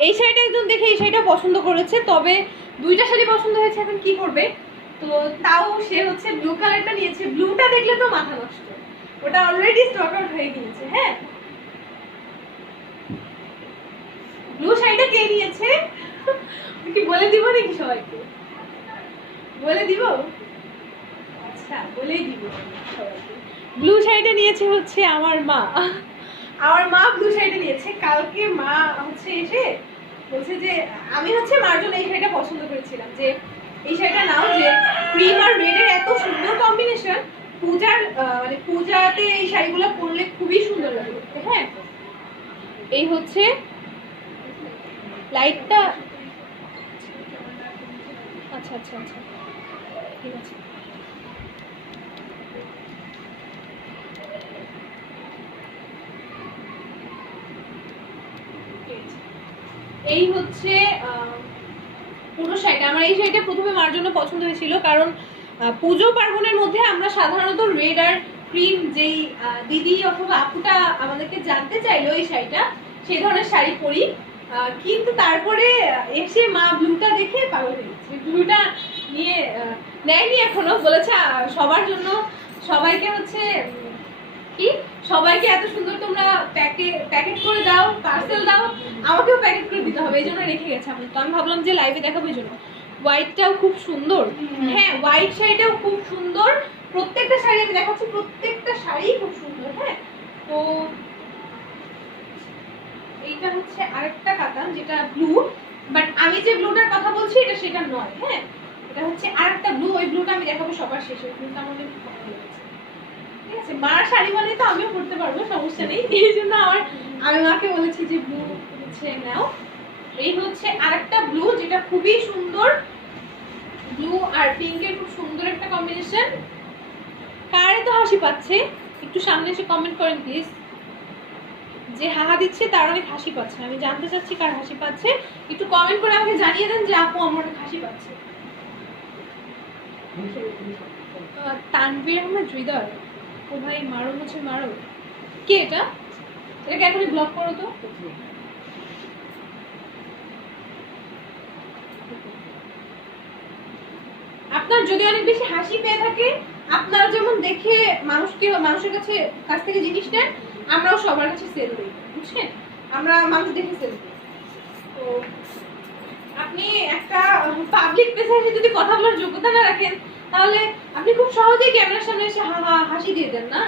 এই শাড়িটা একজন দেখে এই শাড়িটা পছন্দ করেছে, তবে 2টা শাড়ি পছন্দ হয়েছে, এখন কি করবে। তো তাও সে হচ্ছে ব্লু কালারটা নিয়েছে। ব্লুটা দেখলে তো মাথা নষ্ট, ওটা অলরেডি স্টক আউট হয়ে গিয়েছে। হ্যাঁ, ব্লু শাড়িটা কে নিয়েছে কি বলে দিব নাকি সবাইকে? বলে দিব? আচ্ছা, বলেই দিব সবাইকে। ব্লু শাড়িটা নিয়েছে হচ্ছে আমার মা। আমার মা ব্লু শাড়িটা নিয়েছে। কালকে মা হচ্ছে এসে বলছে যে আমি হচ্ছে মার জন্য এই শাড়িটা পছন্দ করেছিলাম, যে এই শাড়িটা নাও, যে ক্রিম আর রেডের এত সুন্দর কম্বিনেশন, পূজার মানে পূজাতে এই শাড়িগুলো পরলে খুবই সুন্দর লাগে। হ্যাঁ, এই হচ্ছে লাইটটা। আচ্ছা আচ্ছা আচ্ছা, ঠিক আছে। এই হচ্ছে পুরো শাড়িটা। আমার এই শাড়িটা প্রথমে মার জন্য পছন্দ হয়েছিল, কারণ পুজো পার্বণের মধ্যে আমরা সাধারণত রেড আর ক্রিম যেই দিদি অথবা আপুটা আমাদেরকে জানতে চাইলো এই শাড়িটা, সেই ধরনের শাড়ি পরি। কিন্তু তারপরে এসে মা ব্লুটা দেখে পাগল হয়ে গেছে। ব্লুটা নিয়ে নেয়নি এখনো, বলেছে সবার জন্য, সবাইকে হচ্ছে কি সবাইকে এত সুন্দর তোমরা প্যাকেট করে দাও, পার্সেল দাও, আমাকেও প্যাকেট করে দিতে হবে, এই জন্য রেখে গেছে। তো আমি ভাবলাম যে লাইভে দেখাবো এই জন্য। হোয়াইটটাও খুব সুন্দর। হ্যাঁ, হোয়াইট শাড়িটাও খুব সুন্দর। প্রত্যেকটা শাড়ি আমি দেখাচ্ছি, প্রত্যেকটা শাড়ি খুব সুন্দর। হ্যাঁ, তো এইটা হচ্ছে আরেকটা কাতান যেটা ব্লু, বাট আমি যে ব্লুটার কথা বলছি এটা সেটা নয়। হ্যাঁ, এটা হচ্ছে আরেকটা ব্লু। ওই ব্লুটা আমি দেখাবো সবার শেষে। ব্লুটা আমাদের ভালো লেগেছে। ঠিক আছে, মার শাড়ি মানে তো আমিও পরতে পারবো, সমস্যা নেই। এই জন্য আমি মাকে বলেছি যে ব্লু হচ্ছে নাও। এই হচ্ছে আরেকটা ব্লু যেটা খুবই সুন্দর, ব্লু আর পিঙ্কের খুব সুন্দর একটা কম্বিনেশন। কার তো হাসি পাচ্ছে একটু সামনে এসে কমেন্ট করেন প্লিজ। যে হাহা দিচ্ছে তার অনেক হাসি পাচ্ছে, আমি জানতে চাচ্ছি কার হাসি পাচ্ছে, একটু কমেন্ট করে আমাকে জানিয়ে দেন যে আপু আমার অনেক হাসি পাচ্ছে। তানভীর আহমেদ হৃদয়, ও ভাই মারো মুছে মারো, কে এটা? এটাকে এখনই ব্লক করো তো। আপনার যদি অনেক বেশি হাসি পেয়ে থাকে, আপনারা যেমন দেখে মানুষের কাছ থেকে জিনিস নেন, আমরাও সবার কাছে সেল দিই, বুঝছেন? আমরা মানুষ দেখে সেল দিই। তো আপনি একটা পাবলিক প্লেসে এসে যদি কথা বলার যোগ্যতা না রাখেন, তাহলে আপনি খুব সহজেই ক্যামেরার সামনে এসে হাসি দিয়ে দেন না।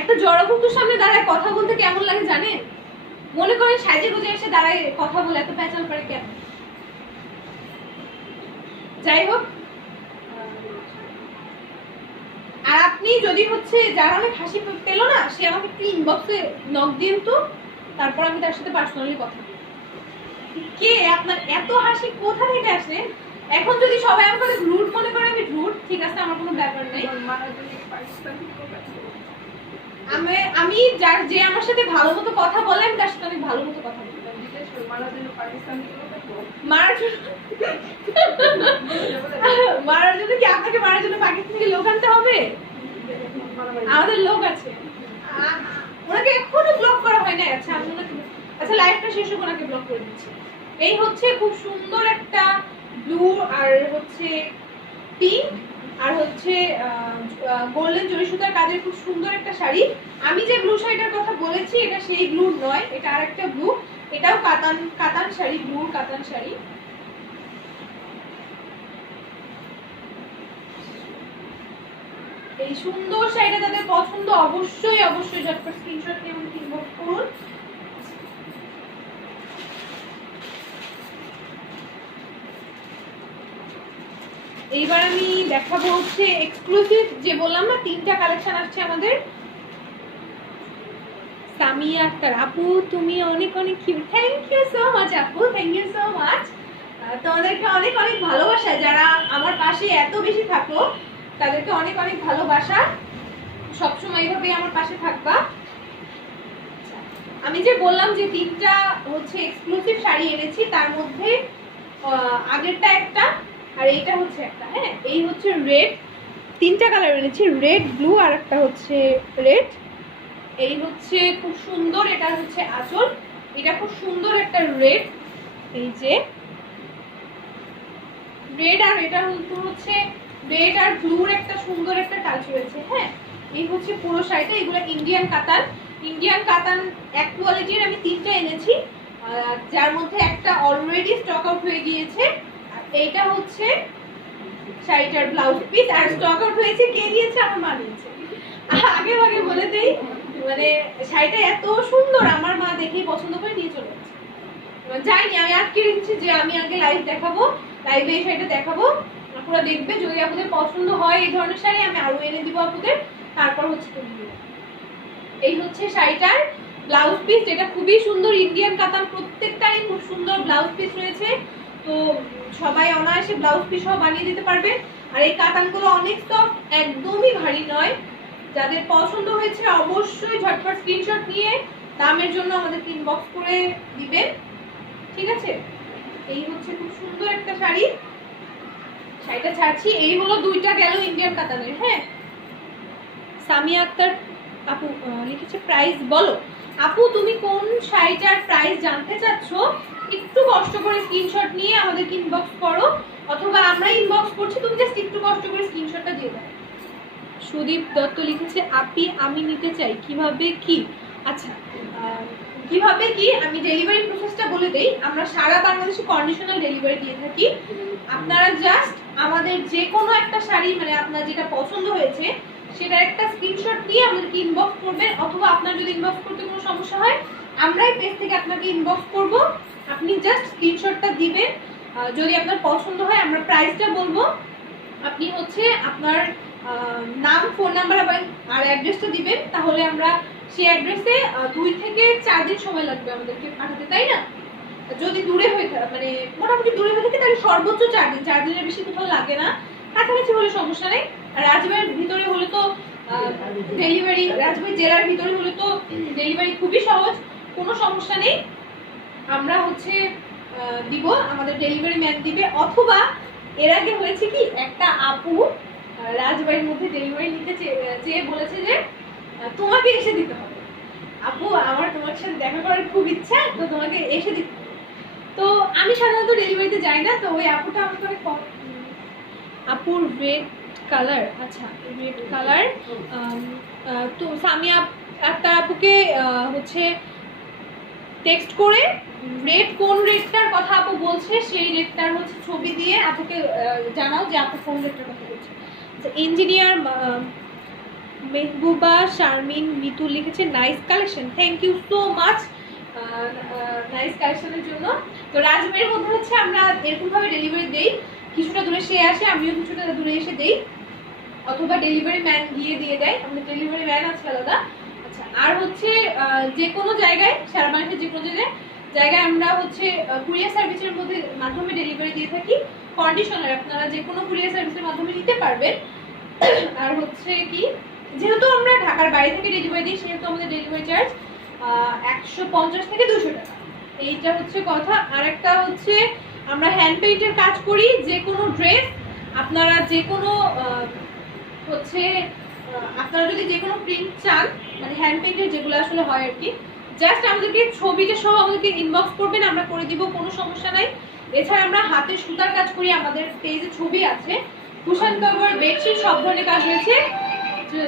একটা জড়বস্তুর সামনে দাঁড়ায় কথা বলতে কেমন লাগে জানেন? মনে করেন সাইজে গুজে এসে দাঁড়ায় কথা বলে এত প্যাচাল পারে কেন? যাই হোক, আর আপনি যদি হচ্ছে যারা অনেক হাসি পেল না, সে আমাকে একটু ইনবক্সে নক দিন তো, তারপর আমি তার সাথে পার্সোনালি কথা বলি। কে আপনার এত হাসি কোথা থেকে আসে? এখন যদি সবাই আমাকে রুট মনে করে আমি রুট, ঠিক আছে, আমার কোনো ব্যাপার নেই। আমি যার যে আমার সাথে ভালো মতো কথা বলে আমি তার সাথে অনেক ভালো মতো কথা বলি। মারার জন্য কি আপনাকে মারার জন্য পাকিস্তান থেকে লোক আনতে হবে? আমাদের লোক আছে, ওনাকে এখনো ব্লক করা হয় না। আচ্ছা আমি ওনাকে, আচ্ছা লাইভটা শেষ হোক, ওনাকে ব্লক করে দিচ্ছি। এই হচ্ছে খুব সুন্দর একটা ব্লু আর হচ্ছে পিঙ্ক আর হচ্ছে গোল্ডেন জরি সুতার কাজের খুব সুন্দর একটা শাড়ি। আমি যে ব্লু শাড়িটার কথা বলেছি এটা সেই ব্লু নয়, এটা আরেকটা ব্লু। এটাও কাতান শাড়ি, ব্লু কাতান শাড়ি। এই সুন্দর শাড়িটা যাদের পছন্দ অবশ্যই অবশ্যই ঝটপট স্ক্রিনশট নিয়ে আমাকে ইনবক্স করুন। এইবার আমি দেখাবো হচ্ছে এক্সক্লুসিভ, যে বললাম না 3টা কালেকশন আসছে আমাদের। সামিয়া আক্তার আপু তুমি অনেক অনেক cute, thank you so much আপু, থ্যাংক ইউ সো মাচ। তোমাদেরকে অনেক অনেক ভালোবাসা, যারা আমার পাশে এত বেশি থাকো তাদেরকে অনেক অনেক ভালোবাসা। সবসময় এইভাবেই আমার পাশে থাকবা। আমি যে বললাম যে 3টা হচ্ছে এক্সক্লুসিভ শাড়ি এনেছি, তার মধ্যে আগেরটা একটা আর এইটা হচ্ছে একটা। হ্যাঁ, এই হচ্ছে রেড, 3টা কালার এনেছি, রেড ব্লু আর একটা হচ্ছে রেড। এই হচ্ছে খুব সুন্দর, এটা হচ্ছে আঁচল, এটা খুব সুন্দর একটা রেড। এই যে রেড আর এটা হচ্ছে রেড আর ব্লুর একটা সুন্দর একটা টাচ রয়েছে। হ্যাঁ, এই হচ্ছে পুরো শাড়িটা। এগুলো ইন্ডিয়ান কাতান, ইন্ডিয়ান কাতান এক কোয়ালিটির আমি 3টা এনেছি, যার মধ্যে একটা অলরেডি স্টক আউট হয়ে গিয়েছে। আর এইটা হচ্ছে শাড়িটার ব্লাউজ পিস, আর স্টক আউট হয়েছে কে দিয়েছে? আমার মা দিয়েছে। আগে আগে বলে দেই, মানে শাড়িটা এত সুন্দর আমার মা দেখেই পছন্দ করে নিয়ে চলে গেছে। যাইনি, আমি আজকে রেখেছি যে আমি আগে লাইভ দেখাবো, লাইভে এই শাড়িটা দেখাবো, আপুরা দেখবে। যদি আপনাদের পছন্দ হয় এই ধরনের শাড়ি আমি আরো এনে দিব আপনাদের। তারপর হচ্ছে এই হচ্ছে শাড়িটার ব্লাউজ পিস, যেটা খুবই সুন্দর ইন্ডিয়ান কাতান, প্রত্যেকটাই খুব সুন্দর ব্লাউজ পিস রয়েছে। তো সবাই অনায়াসে ব্লাউজ পিস সহ বানিয়ে দিতে পারবে। আর এই কাতানগুলো অনেক সফট, একদমই ভারী নয়। যাদের পছন্দ হয়েছে অবশ্যই ঝটপট স্ক্রিনশট নিয়ে দামের জন্য আমাদের ইনবক্স করে দিবেন, ঠিক আছে? এই হচ্ছে খুব সুন্দর একটা শাড়ি, শাড়িটা ছাড়ছি। এই হলো 2টা গেল ইন্ডিয়ান কাতানের। হ্যাঁ, সামিয়া আক্তার আপু লিখেছে প্রাইস বলো। আপু তুমি কোন শাড়িটার প্রাইস জানতে চাচ্ছ? একটু কষ্ট করে স্ক্রিনশট নিয়ে আমাদের ইনবক্স করো, অথবা আমরা ইনবক্স করছি, তুমি জাস্ট একটু কষ্ট করে স্ক্রিনশটটা দিয়ে দাও। সুদীপ দত্ত লিখেছে আপি আমি নিতে চাই, কিভাবে কি? আচ্ছা, কিভাবে কি আমি ডেলিভারি প্রসেসটা বলে দেই। আমরা সারা বাংলাদেশে কন্ডিশনাল ডেলিভারি দিয়ে থাকি। আপনারা জাস্ট আমাদের যে কোনো একটা শাড়ি, মানে আপনার যেটা পছন্দ হয়েছে সেটা একটা স্ক্রিনশট নিয়ে আমাদেরকে ইনবক্স করবেন, অথবা আপনার যদি ইনবক্স করতে কোনো সমস্যা হয় আমরাই পেজ থেকে আপনাকে ইনবক্স করব, আপনি জাস্ট স্ক্রিনশটটা দিবেন। যদি আপনার পছন্দ হয় আমরা প্রাইসটা বলবো, আপনি হচ্ছে আপনার নাম, ফোন নাম্বার আর অ্যাড্রেসটা দিবেন, তাহলে আমরা সেই অ্যাড্রেসে 2 থেকে 4 দিন সময় লাগবে আমাদেরকে পাঠাতে, তাই না? যদি দূরে হয়ে থাকে, মানে মোটামুটি দূরে হয়ে থাকে, তাহলে সর্বোচ্চ 4 দিন, 4 দিনের বেশি কোথাও লাগে না। কাছাকাছি হলে সমস্যা নেই। আর রাজবাড়ির ভিতরে হলে তো ডেলিভারি, রাজবাড়ি জেলার ভিতরে হলে তো ডেলিভারি খুবই সহজ, কোনো সমস্যা নেই। আমরা হচ্ছে দিব, আমাদের ডেলিভারি ম্যান দিবে। অথবা এর আগে হয়েছে কি, একটা আপু রাজবাড়ির মধ্যে ডেলিভারি নিতে চেয়ে বলেছে যে তোমাকে এসে দিতে হবে। আপু আমার তোমার সাথে দেখা করার খুব ইচ্ছা, তো তোমাকে এসে দিতে হবে। তো আমি সাধারণত ডেলিভারিতে যাই না, তো ওই আপুটা আমাকে অনেক আপুর রেড কালার, আচ্ছা রেড কালার। তো সামিয়া একটা আপুকে হচ্ছে টেক্সট করে রেড, কোন রেডটার কথা আপু বলছে সেই রেডটার হচ্ছে ছবি দিয়ে আপুকে জানাও যে আপু কোন রেডটার কথা বলছে। ইঞ্জিনিয়ার মেহবুবা শারমিন মিতু লিখেছে nice collection, thank you so much nice কালেকশনের জন্য। তো রাজবাড়ির মধ্যে হচ্ছে আমরা এরকমভাবে ডেলিভারি দেই, কিছুটা দূরে সে আসে, আমিও কিছুটা দূরে এসে দেই, অথবা ডেলিভারি ম্যান গিয়ে দিয়ে দেয়, আমাদের ডেলিভারি ম্যান আছে আলাদা। আচ্ছা, আর হচ্ছে যে কোনো জায়গায়, সারা বাংলাদেশের যে কোনো জায়গায় জায়গায় আমরা হচ্ছে কুরিয়ার সার্ভিসের মাধ্যমে ডেলিভারি দিয়ে থাকি। কন্ডিশনার আপনারা যে কোনো কুরিয়ার সার্ভিসের মাধ্যমে নিতে পারবেন। আর হচ্ছে কি, যেহেতু আমরা ঢাকার বাইরে থেকে ডেলিভারি দিই সেহেতু আমাদের ডেলিভারি চার্জ 150 থেকে 200 টাকা, এইটা হচ্ছে কথা। আর একটা হচ্ছে আমরা হ্যান্ড পেইন্টের কাজ করি। যে কোনো ড্রেস আপনারা যে কোনো হচ্ছে আপনারা যদি যে কোনো প্রিন্ট চান, মানে হ্যান্ড পেইন্টের যেগুলো আসলে হয় আর কি, জাস্ট আমাদেরকে ছবিটা সহ আমাদেরকে ইনবক্স করবেন, আমরা করে দিব, কোনো সমস্যা নাই। এছাড়া আমরা হাতে সুতার কাজ করি, আমাদের পেজে ছবি আছে, কুশন কভার, বেডশিট, সব ধরনের কাজ রয়েছে।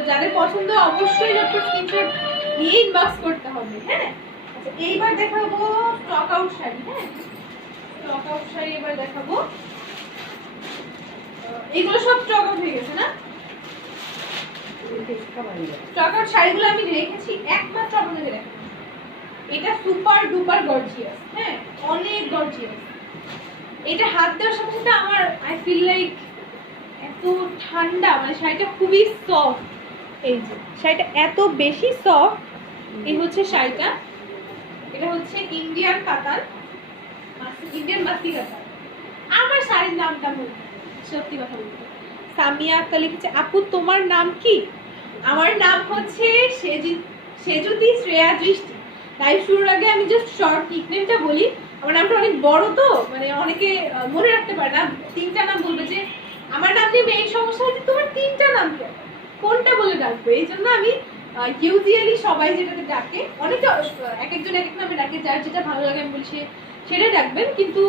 যাদের পছন্দ অবশ্যই যত স্ক্রিনশট নিয়ে ইনবক্স করতে হবে। হ্যাঁ, আচ্ছা এইবার দেখাবো স্টক আউট শাড়ি। হ্যাঁ, স্টক আউট শাড়ি এবার দেখাবো। এগুলো সব স্টক আউট হয়ে গেছে না? স্টক আউট শাড়িগুলো আমি রেখেছি একমাত্র আপনাদের দেখাবো। এটা সুপার ডুপার গর্জিয়াস। হ্যাঁ, অনেক গর্জিয়াস। এটা হাত দেওয়ার সাথে সাথে আমার আই ফিল লাইক এত ঠান্ডা, মানে শাড়িটা খুবই সফট। এই যে শাড়িটা এত বেশি সফট। এই হচ্ছে শাড়িটা, এটা হচ্ছে ইন্ডিয়ান কাতান, ইন্ডিয়ান মাসি কাতান। আমার শাড়ির নামটা বলতে সত্যি কথা বলতে, সামিয়া আক্তার লিখেছে, আপু তোমার নাম কি? আমার নাম হচ্ছে সেজুতি শ্রেয়া দৃষ্টি। লাইভ শুরুর আগে আমি জাস্ট শর্ট নিকনেমটা বলি। আমার নামটা অনেক বড় তো, মানে অনেকে মনে রাখতে পারে না, 3টা নাম বলবে যে আমার নাম নিয়ে এই সমস্যা হচ্ছে, তোমার 3টা নাম কেন, কোনটা বলে ডাকবো? এই জন্য আমি ইউজুয়ালি সবাই যেটাতে ডাকে, অনেকে এক একজন এক এক নামে ডাকে, যার যেটা ভালো লাগে আমি বলি সেটা ডাকবেন, কিন্তু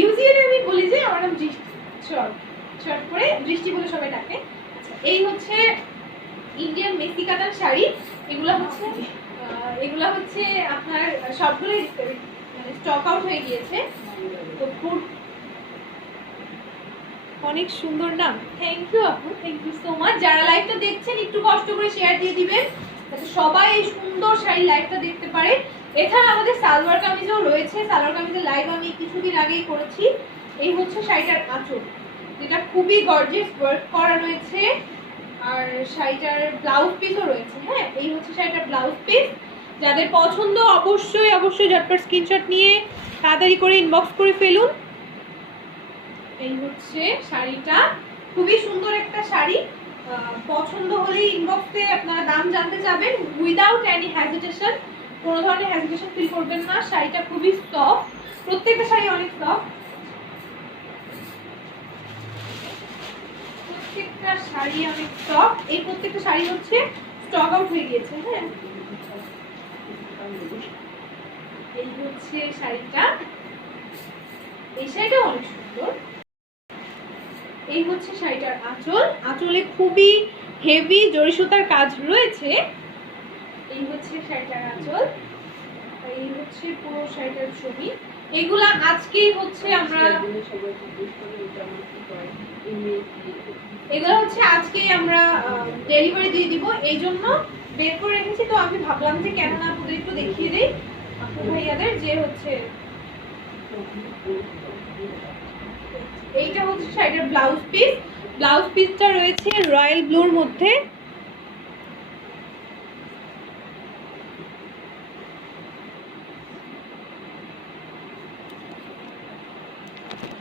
ইউজুয়ালি আমি বলি যে আমার নাম দৃষ্টি, শর্ট করে দৃষ্টি বলে সবাই ডাকে। আচ্ছা, এই হচ্ছে ইন্ডিয়ান মেসি কাতান শাড়ি। এগুলা হচ্ছে আপনার সবগুলোই মানে স্টক আউট হয়ে গিয়েছে। তো অনেক সুন্দর নাম, থ্যাংক ইউ আপু, থ্যাংক ইউ সো মাচ। যারা লাইভটা দেখছেন একটু কষ্ট করে শেয়ার দিয়ে দিবেন যাতে সবাই এই সুন্দর শাড়ি লাইভটা দেখতে পারে। এছাড়া আমাদের সালোয়ার কামিজও রয়েছে। সালোয়ার কামিজের লাইভ আমি কিছুদিন আগেই করেছি। এই হচ্ছে শাড়িটার আঁচল, যেটা খুবই গর্জিয়াস ওয়ার্ক করা রয়েছে। আর শাড়িটার ব্লাউজ পিসও রয়েছে। হ্যাঁ, এই হচ্ছে শাড়িটার ব্লাউজ পিস। যাদের পছন্দ অবশ্যই অবশ্যই ঝটপট স্ক্রিনশট নিয়ে তাড়াতাড়ি করে ইনবক্স করে ফেলুন। এই হচ্ছে শাড়িটা, খুবই সুন্দর একটা শাড়ি। পছন্দ হলে ইনবক্সে আপনারা দাম জানতে চাবেন উইদাউট এনি হ্যাজিটেশন, কোনো ধরনের হ্যাজিটেশন ফিল করবেন না। শাড়িটা খুবই সফট, প্রত্যেকটা শাড়ি অনেক সফট, প্রত্যেকটা শাড়ি অনেক সফট। এই প্রত্যেকটা শাড়ি হচ্ছে স্টক আউট হয়ে গিয়েছে। হ্যাঁ, এই হচ্ছে শাড়িটা, এই শাড়িটা অনেক সুন্দর। এই হচ্ছে শাড়িটার আঁচল, আঁচলে খুবই হেভি জরি সুতার কাজ রয়েছে। এই হচ্ছে শাড়িটার আঁচল, এই হচ্ছে পুরো শাড়িটার ছবি। এগুলা আজকেই হচ্ছে আমরা এগুলো হচ্ছে আজকেই আমরা ডেলিভারি দিয়ে দিব, এই জন্য বের করে রেখেছি। তো আমি ভাবলাম যে কেন না আপনাদের একটু দেখিয়ে দিই আপু ভাইয়াদের, যে হচ্ছে এইটা হচ্ছে শাড়িটার ব্লাউজ পিস। ব্লাউজ পিসটা রয়েছে রয়্যাল ব্লুর মধ্যে।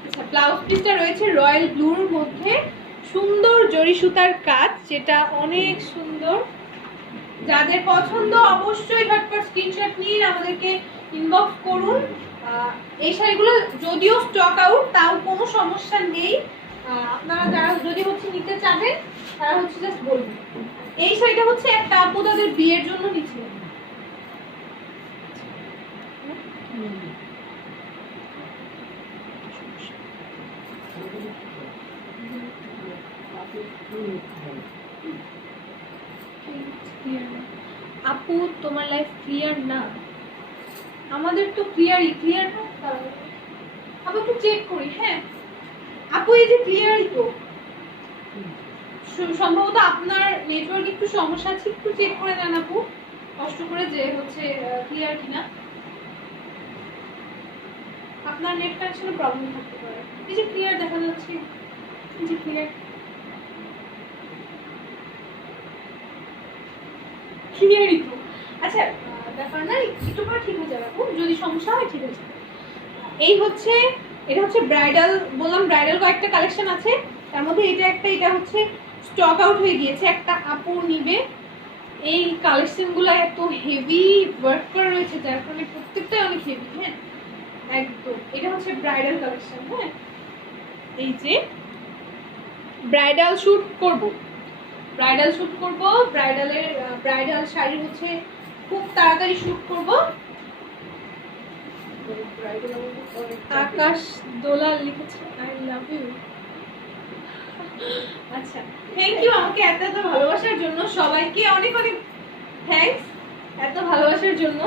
আচ্ছা, ব্লাউজ পিসটা রয়েছে রয়্যাল ব্লুর মধ্যে, সুন্দর জরি সুতার কাজ, যেটা অনেক সুন্দর। যাদের পছন্দ অবশ্যই ঝটপট স্ক্রিনশট নিয়ে আমাদেরকে ইনবক্স করুন। এই শাড়িগুলো যদিও স্টক আউট, তাও কোনো সমস্যা নেই। আপনারা যারা যদি হচ্ছে নিতে চাবেন তারা হচ্ছে জাস্ট বলবেন। এই শাড়িটা হচ্ছে একটা আপু তাদের বিয়ের জন্য নিচ্ছিলেন। আপু তোমার লাইফ ক্লিয়ার না, আমাদের তো ক্লিয়ারই, ক্লিয়ার না আপু একটু চেক করি। হ্যাঁ আপু, এই যে ক্লিয়ারই তো, সম্ভবত আপনার নেটওয়ার্ক একটু সমস্যা আছে, একটু চেক করে দেন আপু কষ্ট করে যে হচ্ছে ক্লিয়ার কিনা। আপনার নেট কানেকশনে প্রবলেম থাকতে পারে। এই যে ক্লিয়ার দেখা যাচ্ছে, এই যে ক্লিয়ার, ক্লিয়ারই তো। আচ্ছা ব্যাপার না, একটু পরে ঠিক হয়ে যাবে আপু, যদি সমস্যা হয় ঠিক হয়ে যাবে। এই হচ্ছে, এটা হচ্ছে ব্রাইডাল, বললাম ব্রাইডাল কয়েকটা কালেকশন আছে, তার মধ্যে এটা একটা, এটা হচ্ছে স্টক আউট হয়ে গিয়েছে, একটা আপু নিবে। এই কালেকশনগুলো এত হেভি ওয়ার্ক করা রয়েছে যার কারণে প্রত্যেকটাই অনেক হেভি। হ্যাঁ একদম, এটা হচ্ছে ব্রাইডাল কালেকশন। হ্যাঁ এই যে ব্রাইডাল শুট করব, ব্রাইডাল শুট করব, ব্রাইডালের ব্রাইডাল শাড়ি হচ্ছে খুব তাড়াতাড়ি শুট করব। আকাশ দোলা লিখেছে আই লাভ ইউ। আচ্ছা থ্যাংক ইউ আমাকে এত এত ভালোবাসার জন্য, সবাইকে অনেক অনেক থ্যাঙ্কস এত ভালোবাসার জন্য।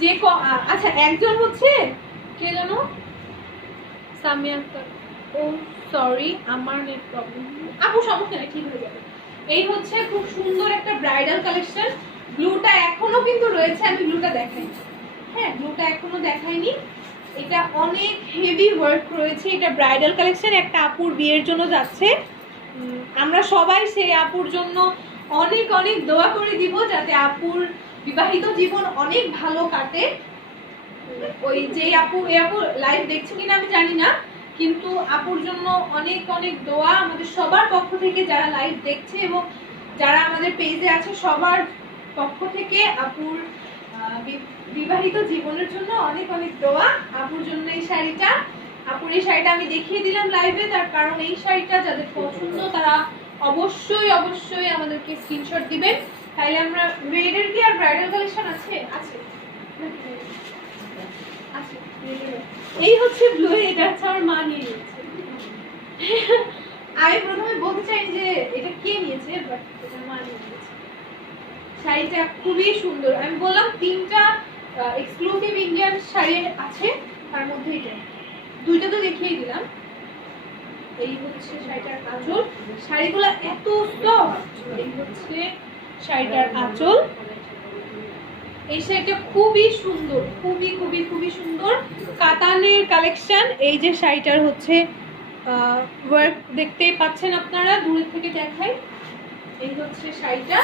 যে আচ্ছা একজন হচ্ছে কে জানো, সামিয়া আক্তার। ও সরি আমার নেট প্রবলেম, আপু সমস্যা নেই ঠিক হয়ে যাবে। এই হচ্ছে খুব সুন্দর একটা ব্রাইডাল কালেকশন, ব্লুটা এখনো কিন্তু রয়েছে, আমি ব্লুটা দেখাইনি। হ্যাঁ ব্লুটা এখনো দেখাইনি, এটা অনেক হেভি ওয়ার্ক রয়েছে। এটা ব্রাইডাল কালেকশন, একটা আপুর বিয়ের জন্য যাচ্ছে, আমরা সবাই সেই আপুর জন্য অনেক অনেক দোয়া করে দিব যাতে আপুর বিবাহিত জীবন অনেক ভালো কাটে। ওই যে আপু, এই আপু লাইভ দেখছে কিনা আমি জানি না, কিন্তু আপুর জন্য অনেক অনেক দোয়া আমাদের সবার পক্ষ থেকে, যারা লাইভ দেখছে এবং যারা আমাদের পেজে আছে সবার পক্ষ থেকে আপুর বিবাহিত জীবনের জন্য অনেক অনেক দোয়া। আপুর জন্য এই শাড়িটা, আপুর এই শাড়িটা আমি দেখিয়ে দিলাম লাইভে, তার কারণ এই শাড়িটা যাদের পছন্দ তারা অবশ্যই অবশ্যই আমাদেরকে স্ক্রিনশট দিবেন। তাইলে আমরা রেডের কি আর ব্রাইডাল কালেকশন আছে? আছে আছে। এই হচ্ছে ব্লু, এটা হচ্ছে আমার মা নিয়ে নিয়েছে। আমি প্রথমে বলতে চাই যে এটা কে নিয়েছে, বাট এটা মা নিয়ে নিয়েছে। শাড়িটা খুবই সুন্দর, আমি বললাম 3টা এক্সক্লুসিভ ইন্ডিয়ান শাড়ি আছে, তার মধ্যে এটা দুইটা তো দেখিয়ে দিলাম। এই হচ্ছে শাড়িটার আঁচল, শাড়িগুলো এত সফট। এই হচ্ছে শাড়িটার আঁচল, এই শাড়িটা খুবই সুন্দর, খুবই খুবই খুবই সুন্দর কাতানের কালেকশন। এই যে শাড়িটার হচ্ছে ওয়ার্ক দেখতেই পাচ্ছেন আপনারা, দূরের থেকে দেখাই। এই হচ্ছে শাড়িটা,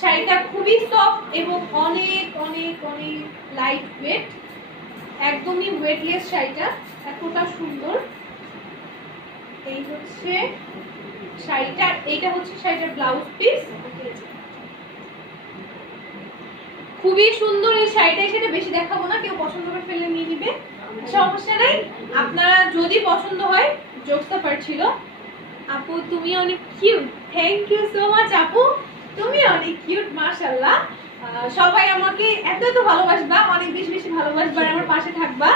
শাড়িটা খুবই সফট এবং অনেক অনেক অনেক লাইট ওয়েট, একদমই ওয়েটলেস শাড়িটা, এতটা সুন্দর। এই হচ্ছে শাড়িটা, এইটা হচ্ছে শাড়িটার ব্লাউজ পিস, খুবই সুন্দর এই শাড়িটা। সেটা বেশি দেখাবো না, কেউ পছন্দ করে ফেললে নিয়ে নিবে, সমস্যা নাই। আপনারা যদি পছন্দ হয়, জোকসটা পারছিল আপু তুমি অনেক cute, thank you so much আপু, তুমি অনেক কিউট মাশাআল্লাহ। সবাই আমাকে এত এত ভালোবাসবা, অনেক বেশি বেশি ভালোবাসবা, আমার পাশে থাকবা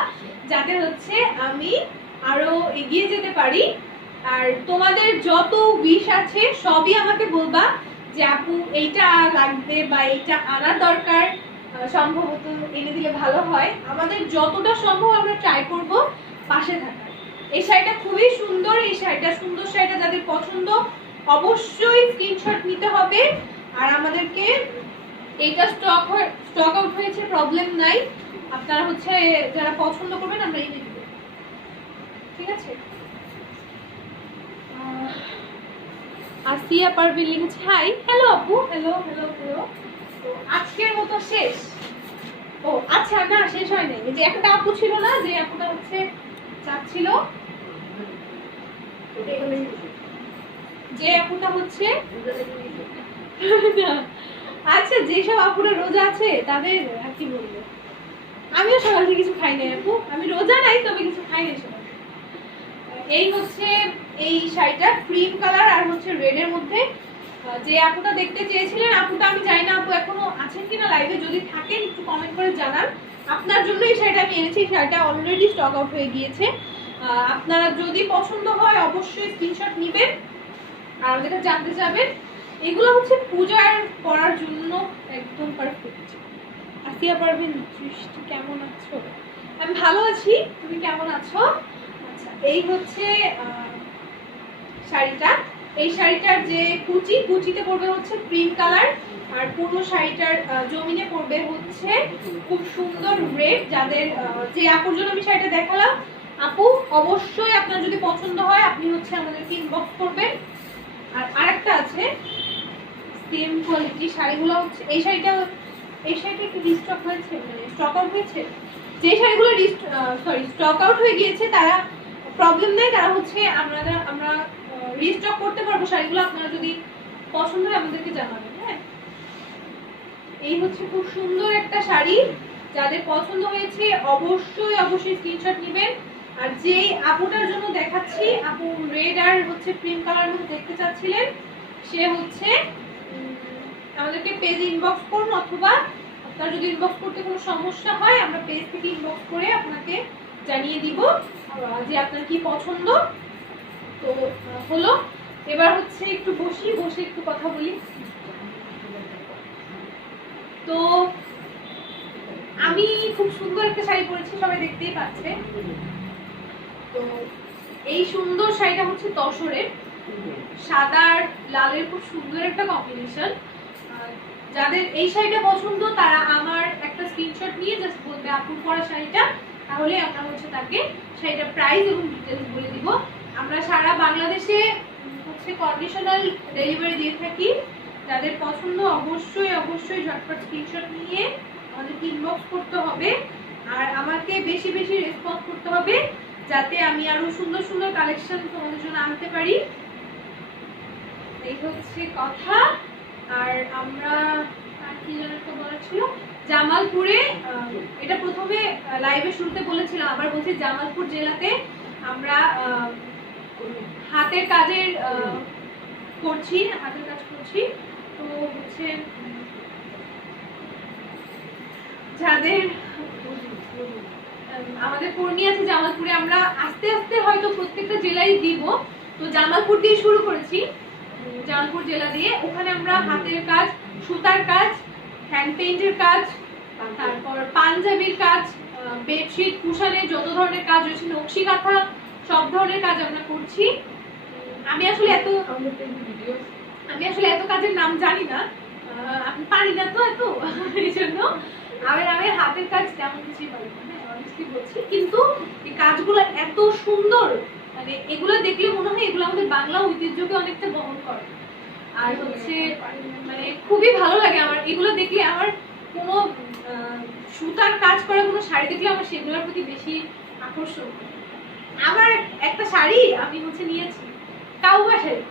যাতে হচ্ছে আমি আরো এগিয়ে যেতে পারি। আর তোমাদের যত উইশ আছে সবই আমাকে বলবা যে আপু এইটা লাগবে বা এইটা আনার দরকার, সম্ভবত এনে দিলে ভালো হয়। আমাদের যতটা সম্ভব আমরা ট্রাই করব পাশে থাকার। এই শাড়িটা খুবই সুন্দর, এই শাড়িটা সুন্দর, শাড়িটা যাদের পছন্দ অবশ্যই স্ক্রিনশট নিতে হবে। আর আমাদেরকে এইটা স্টক আউট হয়েছে, প্রবলেম নাই, আপনারা হচ্ছে যারা পছন্দ করবেন আমরা এনে দিব, ঠিক আছে। আসিয়া পারভিন লিখেছে হাই, হ্যালো আপু, হ্যালো হ্যালো হ্যালো। তো আজকের মতো শেষ। ও আচ্ছা না শেষ হয় নাই, যে একটা আপু ছিল না, যে আপুটা হচ্ছে চাচ্ছিল, যে আপুটা হচ্ছে আচ্ছা যেসব আপুরা রোজা আছে তাদের আর কি বলবো, আমিও সকাল থেকে কিছু খাই নাই আপু, আমি রোজা নাই তবে কিছু খাই নাই সকাল। এই হচ্ছে এই শাড়িটা ক্রিম কালার আর হচ্ছে রেড এর মধ্যে। যে আপুটা দেখতে চেয়েছিলেন, আপুটা আমি জানি না আপু এখনো আছেন কিনা লাইভে, যদি থাকেন একটু কমেন্ট করে জানান। আপনার জন্য এই শাড়িটা আমি এনেছি, এই শাড়িটা অলরেডি স্টক আউট হয়ে গিয়েছে। আপনারা যদি পছন্দ হয় অবশ্যই স্ক্রিনশট নেবেন আর আমাদেরকে জানতে চাবেন। এগুলো হচ্ছে পূজার পরার জন্য একদম পারফেক্ট। আসিয়া পারবেন দৃষ্টি কেমন আছো? আমি ভালো আছি, তুমি কেমন আছো? আচ্ছা এই হচ্ছে শাড়িটা, এই শাড়িটার যে কুচিতে পড়বে হচ্ছে ক্রিম কালার, আর পুরো শাড়িটার জমিনে পড়বে হচ্ছে খুব সুন্দর রেড। যাদের যে আপুর জন্য আমি শাড়িটা দেখালাম আপু অবশ্যই আপনার যদি পছন্দ হয় আপনি হচ্ছে আমাদেরকে ইনবক্স করবেন। আর আরেকটা আছে সেম কোয়ালিটি শাড়িগুলো হচ্ছে এই শাড়িটা একটু রিস্টক হয়েছে, মানে স্টক আউট হয়েছে। যে শাড়িগুলো স্টক আউট হয়ে গিয়েছে তারা প্রবলেম নেই, তারা হচ্ছে আমরা রিস্টক করতে পারবো শাড়িগুলো। আপনারা যদি পছন্দ হয় আমাদেরকে জানাবেন। হ্যাঁ, এই হচ্ছে খুব সুন্দর একটা শাড়ি, যাদের পছন্দ হয়েছে অবশ্যই স্ক্রিনশট নেবেন। আর যেই আপুটার জন্য দেখাচ্ছি, আপু রেড আর হচ্ছে ক্রিম কালার মধ্যে দেখতে চাচ্ছিলেন, সে হচ্ছে আমাদেরকে পেজে ইনবক্স করুন, অথবা আপনার যদি ইনবক্স করতে কোনো সমস্যা হয় আমরা পেজ থেকে ইনবক্স করে আপনাকে জানিয়ে দিব যে আপনার কি পছন্দ। তো হলো, এবার হচ্ছে একটু বসে একটু কথা বলি। তো আমি খুব সুন্দর একটা শাড়ি পরেছি, সবাই দেখতেই পাচ্ছে। তো এই সুন্দর শাড়িটা হচ্ছে তসরের, সাদা আর লালের খুব সুন্দর একটা কম্বিনেশন। যাদের এই শাড়িটা পছন্দ তারা আমার একটা স্ক্রিনশট নিয়ে জাস্ট বলবে আপুর পরা শাড়িটা, তাহলে আমরা হচ্ছে তাকে শাড়িটার প্রাইস এবং ডিটেলস বলে দিব। আমরা সারা বাংলাদেশে হচ্ছে কন্ডিশনাল ডেলিভারি দিয়ে থাকি। যাদের পছন্দ অবশ্যই ঝটপট স্ক্রিনশট নিয়ে আমাদেরকে ইনবক্স করতে হবে, আর আমাকে বেশি রেসপন্স করতে হবে, যাতে আমি আরো সুন্দর সুন্দর কালেকশন তোমাদের জন্য আনতে পারি। এই হচ্ছে কথা। আর আমরা আর কি যেন একটা বলার ছিল, জামালপুরে, এটা প্রথমে লাইভে শুরুতে বলেছিলাম, আবার বলছি জামালপুর জেলাতে আমরা হাতের কাজ করছি। তো হচ্ছে যাদের আমাদের কর্মী আছে জামালপুরে, আমরা আস্তে আস্তে হয়তো প্রত্যেকটা জেলায় দিব। তো জামালপুর দিয়ে শুরু করেছি, জামালপুর জেলা দিয়ে। ওখানে আমরা হাতের কাজ, সুতার কাজ, হ্যান্ড পেইন্টের কাজ, তারপর পাঞ্জাবির কাজ, বেডশিট, কুশানের যত ধরনের কাজ রয়েছে, নকশি কাঁথা, সব ধরনের কাজ আমরা করছি। আমি আসলে এত কাজের নাম জানি না, আমি পারি না তো এত, এই জন্য আমি হাতের কাজ তেমন কিছুই পারি না, অনেস্টলি বলছি। কিন্তু এই কাজগুলো এত সুন্দর, মানে এগুলো দেখলে মনে হয় এগুলো আমাদের বাংলা ঐতিহ্যকে অনেকটা বহন করে। আর হচ্ছে মানে খুবই ভালো লাগে আমার এগুলো দেখলে। আমার কোনো সুতার কাজ করা কোনো শাড়ি দেখলে আমার সেগুলোর প্রতি বেশি আকর্ষণ। আমার একটা শাড়ি আমি হচ্ছে নিয়েছি, কাউয়া শাড়ি।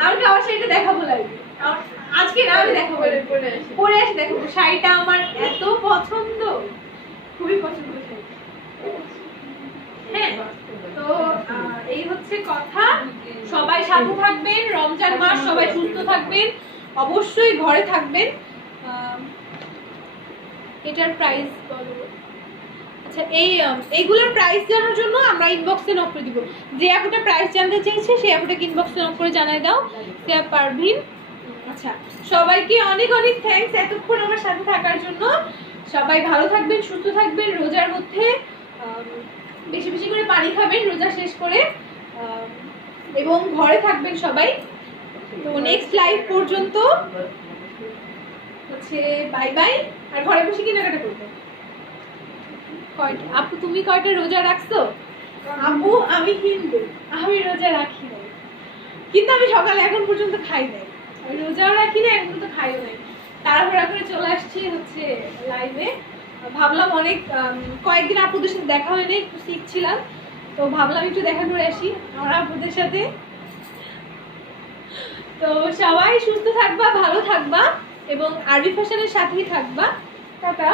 আমার কাউয়া শাড়িটা দেখাবো লাগবে, আজকে না আমি দেখাবো, পরে আসি দেখাবো। শাড়িটা আমার এত পছন্দ, খুবই পছন্দ শাড়ি। হ্যাঁ, তো এই হচ্ছে কথা। সবাই সাথে থাকবেন, রমজান মাস, সবাই সুস্থ থাকবেন, অবশ্যই ঘরে থাকবেন। এটার প্রাইস বলো। আচ্ছা, এইগুলোর প্রাইস জানার জন্য আমরা ইনবক্সে নক করে দিব। যে আপুটা প্রাইস জানতে চাইছে সেই আপুটাকে ইনবক্সে নক করে জানাই দাও, সে পারভিন। আচ্ছা, সবাইকে অনেক থ্যাঙ্কস এতক্ষণ আমার সাথে থাকার জন্য। সবাই ভালো থাকবেন, সুস্থ থাকবেন। রোজার মধ্যে বেশি করে পানি খাবেন রোজা শেষ করে, এবং ঘরে থাকবেন সবাই। তো নেক্সট লাইভ পর্যন্ত হচ্ছে বাই বাই। আর ঘরে বসে কেনাকাটা করবেন। আপু তুমি কয়টা রোজা রাখছো? আপু আমি হিন্দু, আমি রোজা রাখি না, কিন্তু আমি সকালে এখন পর্যন্ত খাই নাই। আমি রোজাও রাখি না, এখন তো খাইও নাই। তাড়াহুড়া করে চলে আসছি হচ্ছে লাইভে। ভাবলাম অনেক কয়েকদিন আপুদের সাথে দেখা হয়নি, একটু সিক ছিলাম, তো ভাবলাম একটু দেখা করে আসি আমার আপুদের সাথে। তো সবাই সুস্থ থাকবা, ভালো থাকবা, এবং আরবি ফ্যাশনের সাথেই থাকবা। টাটা।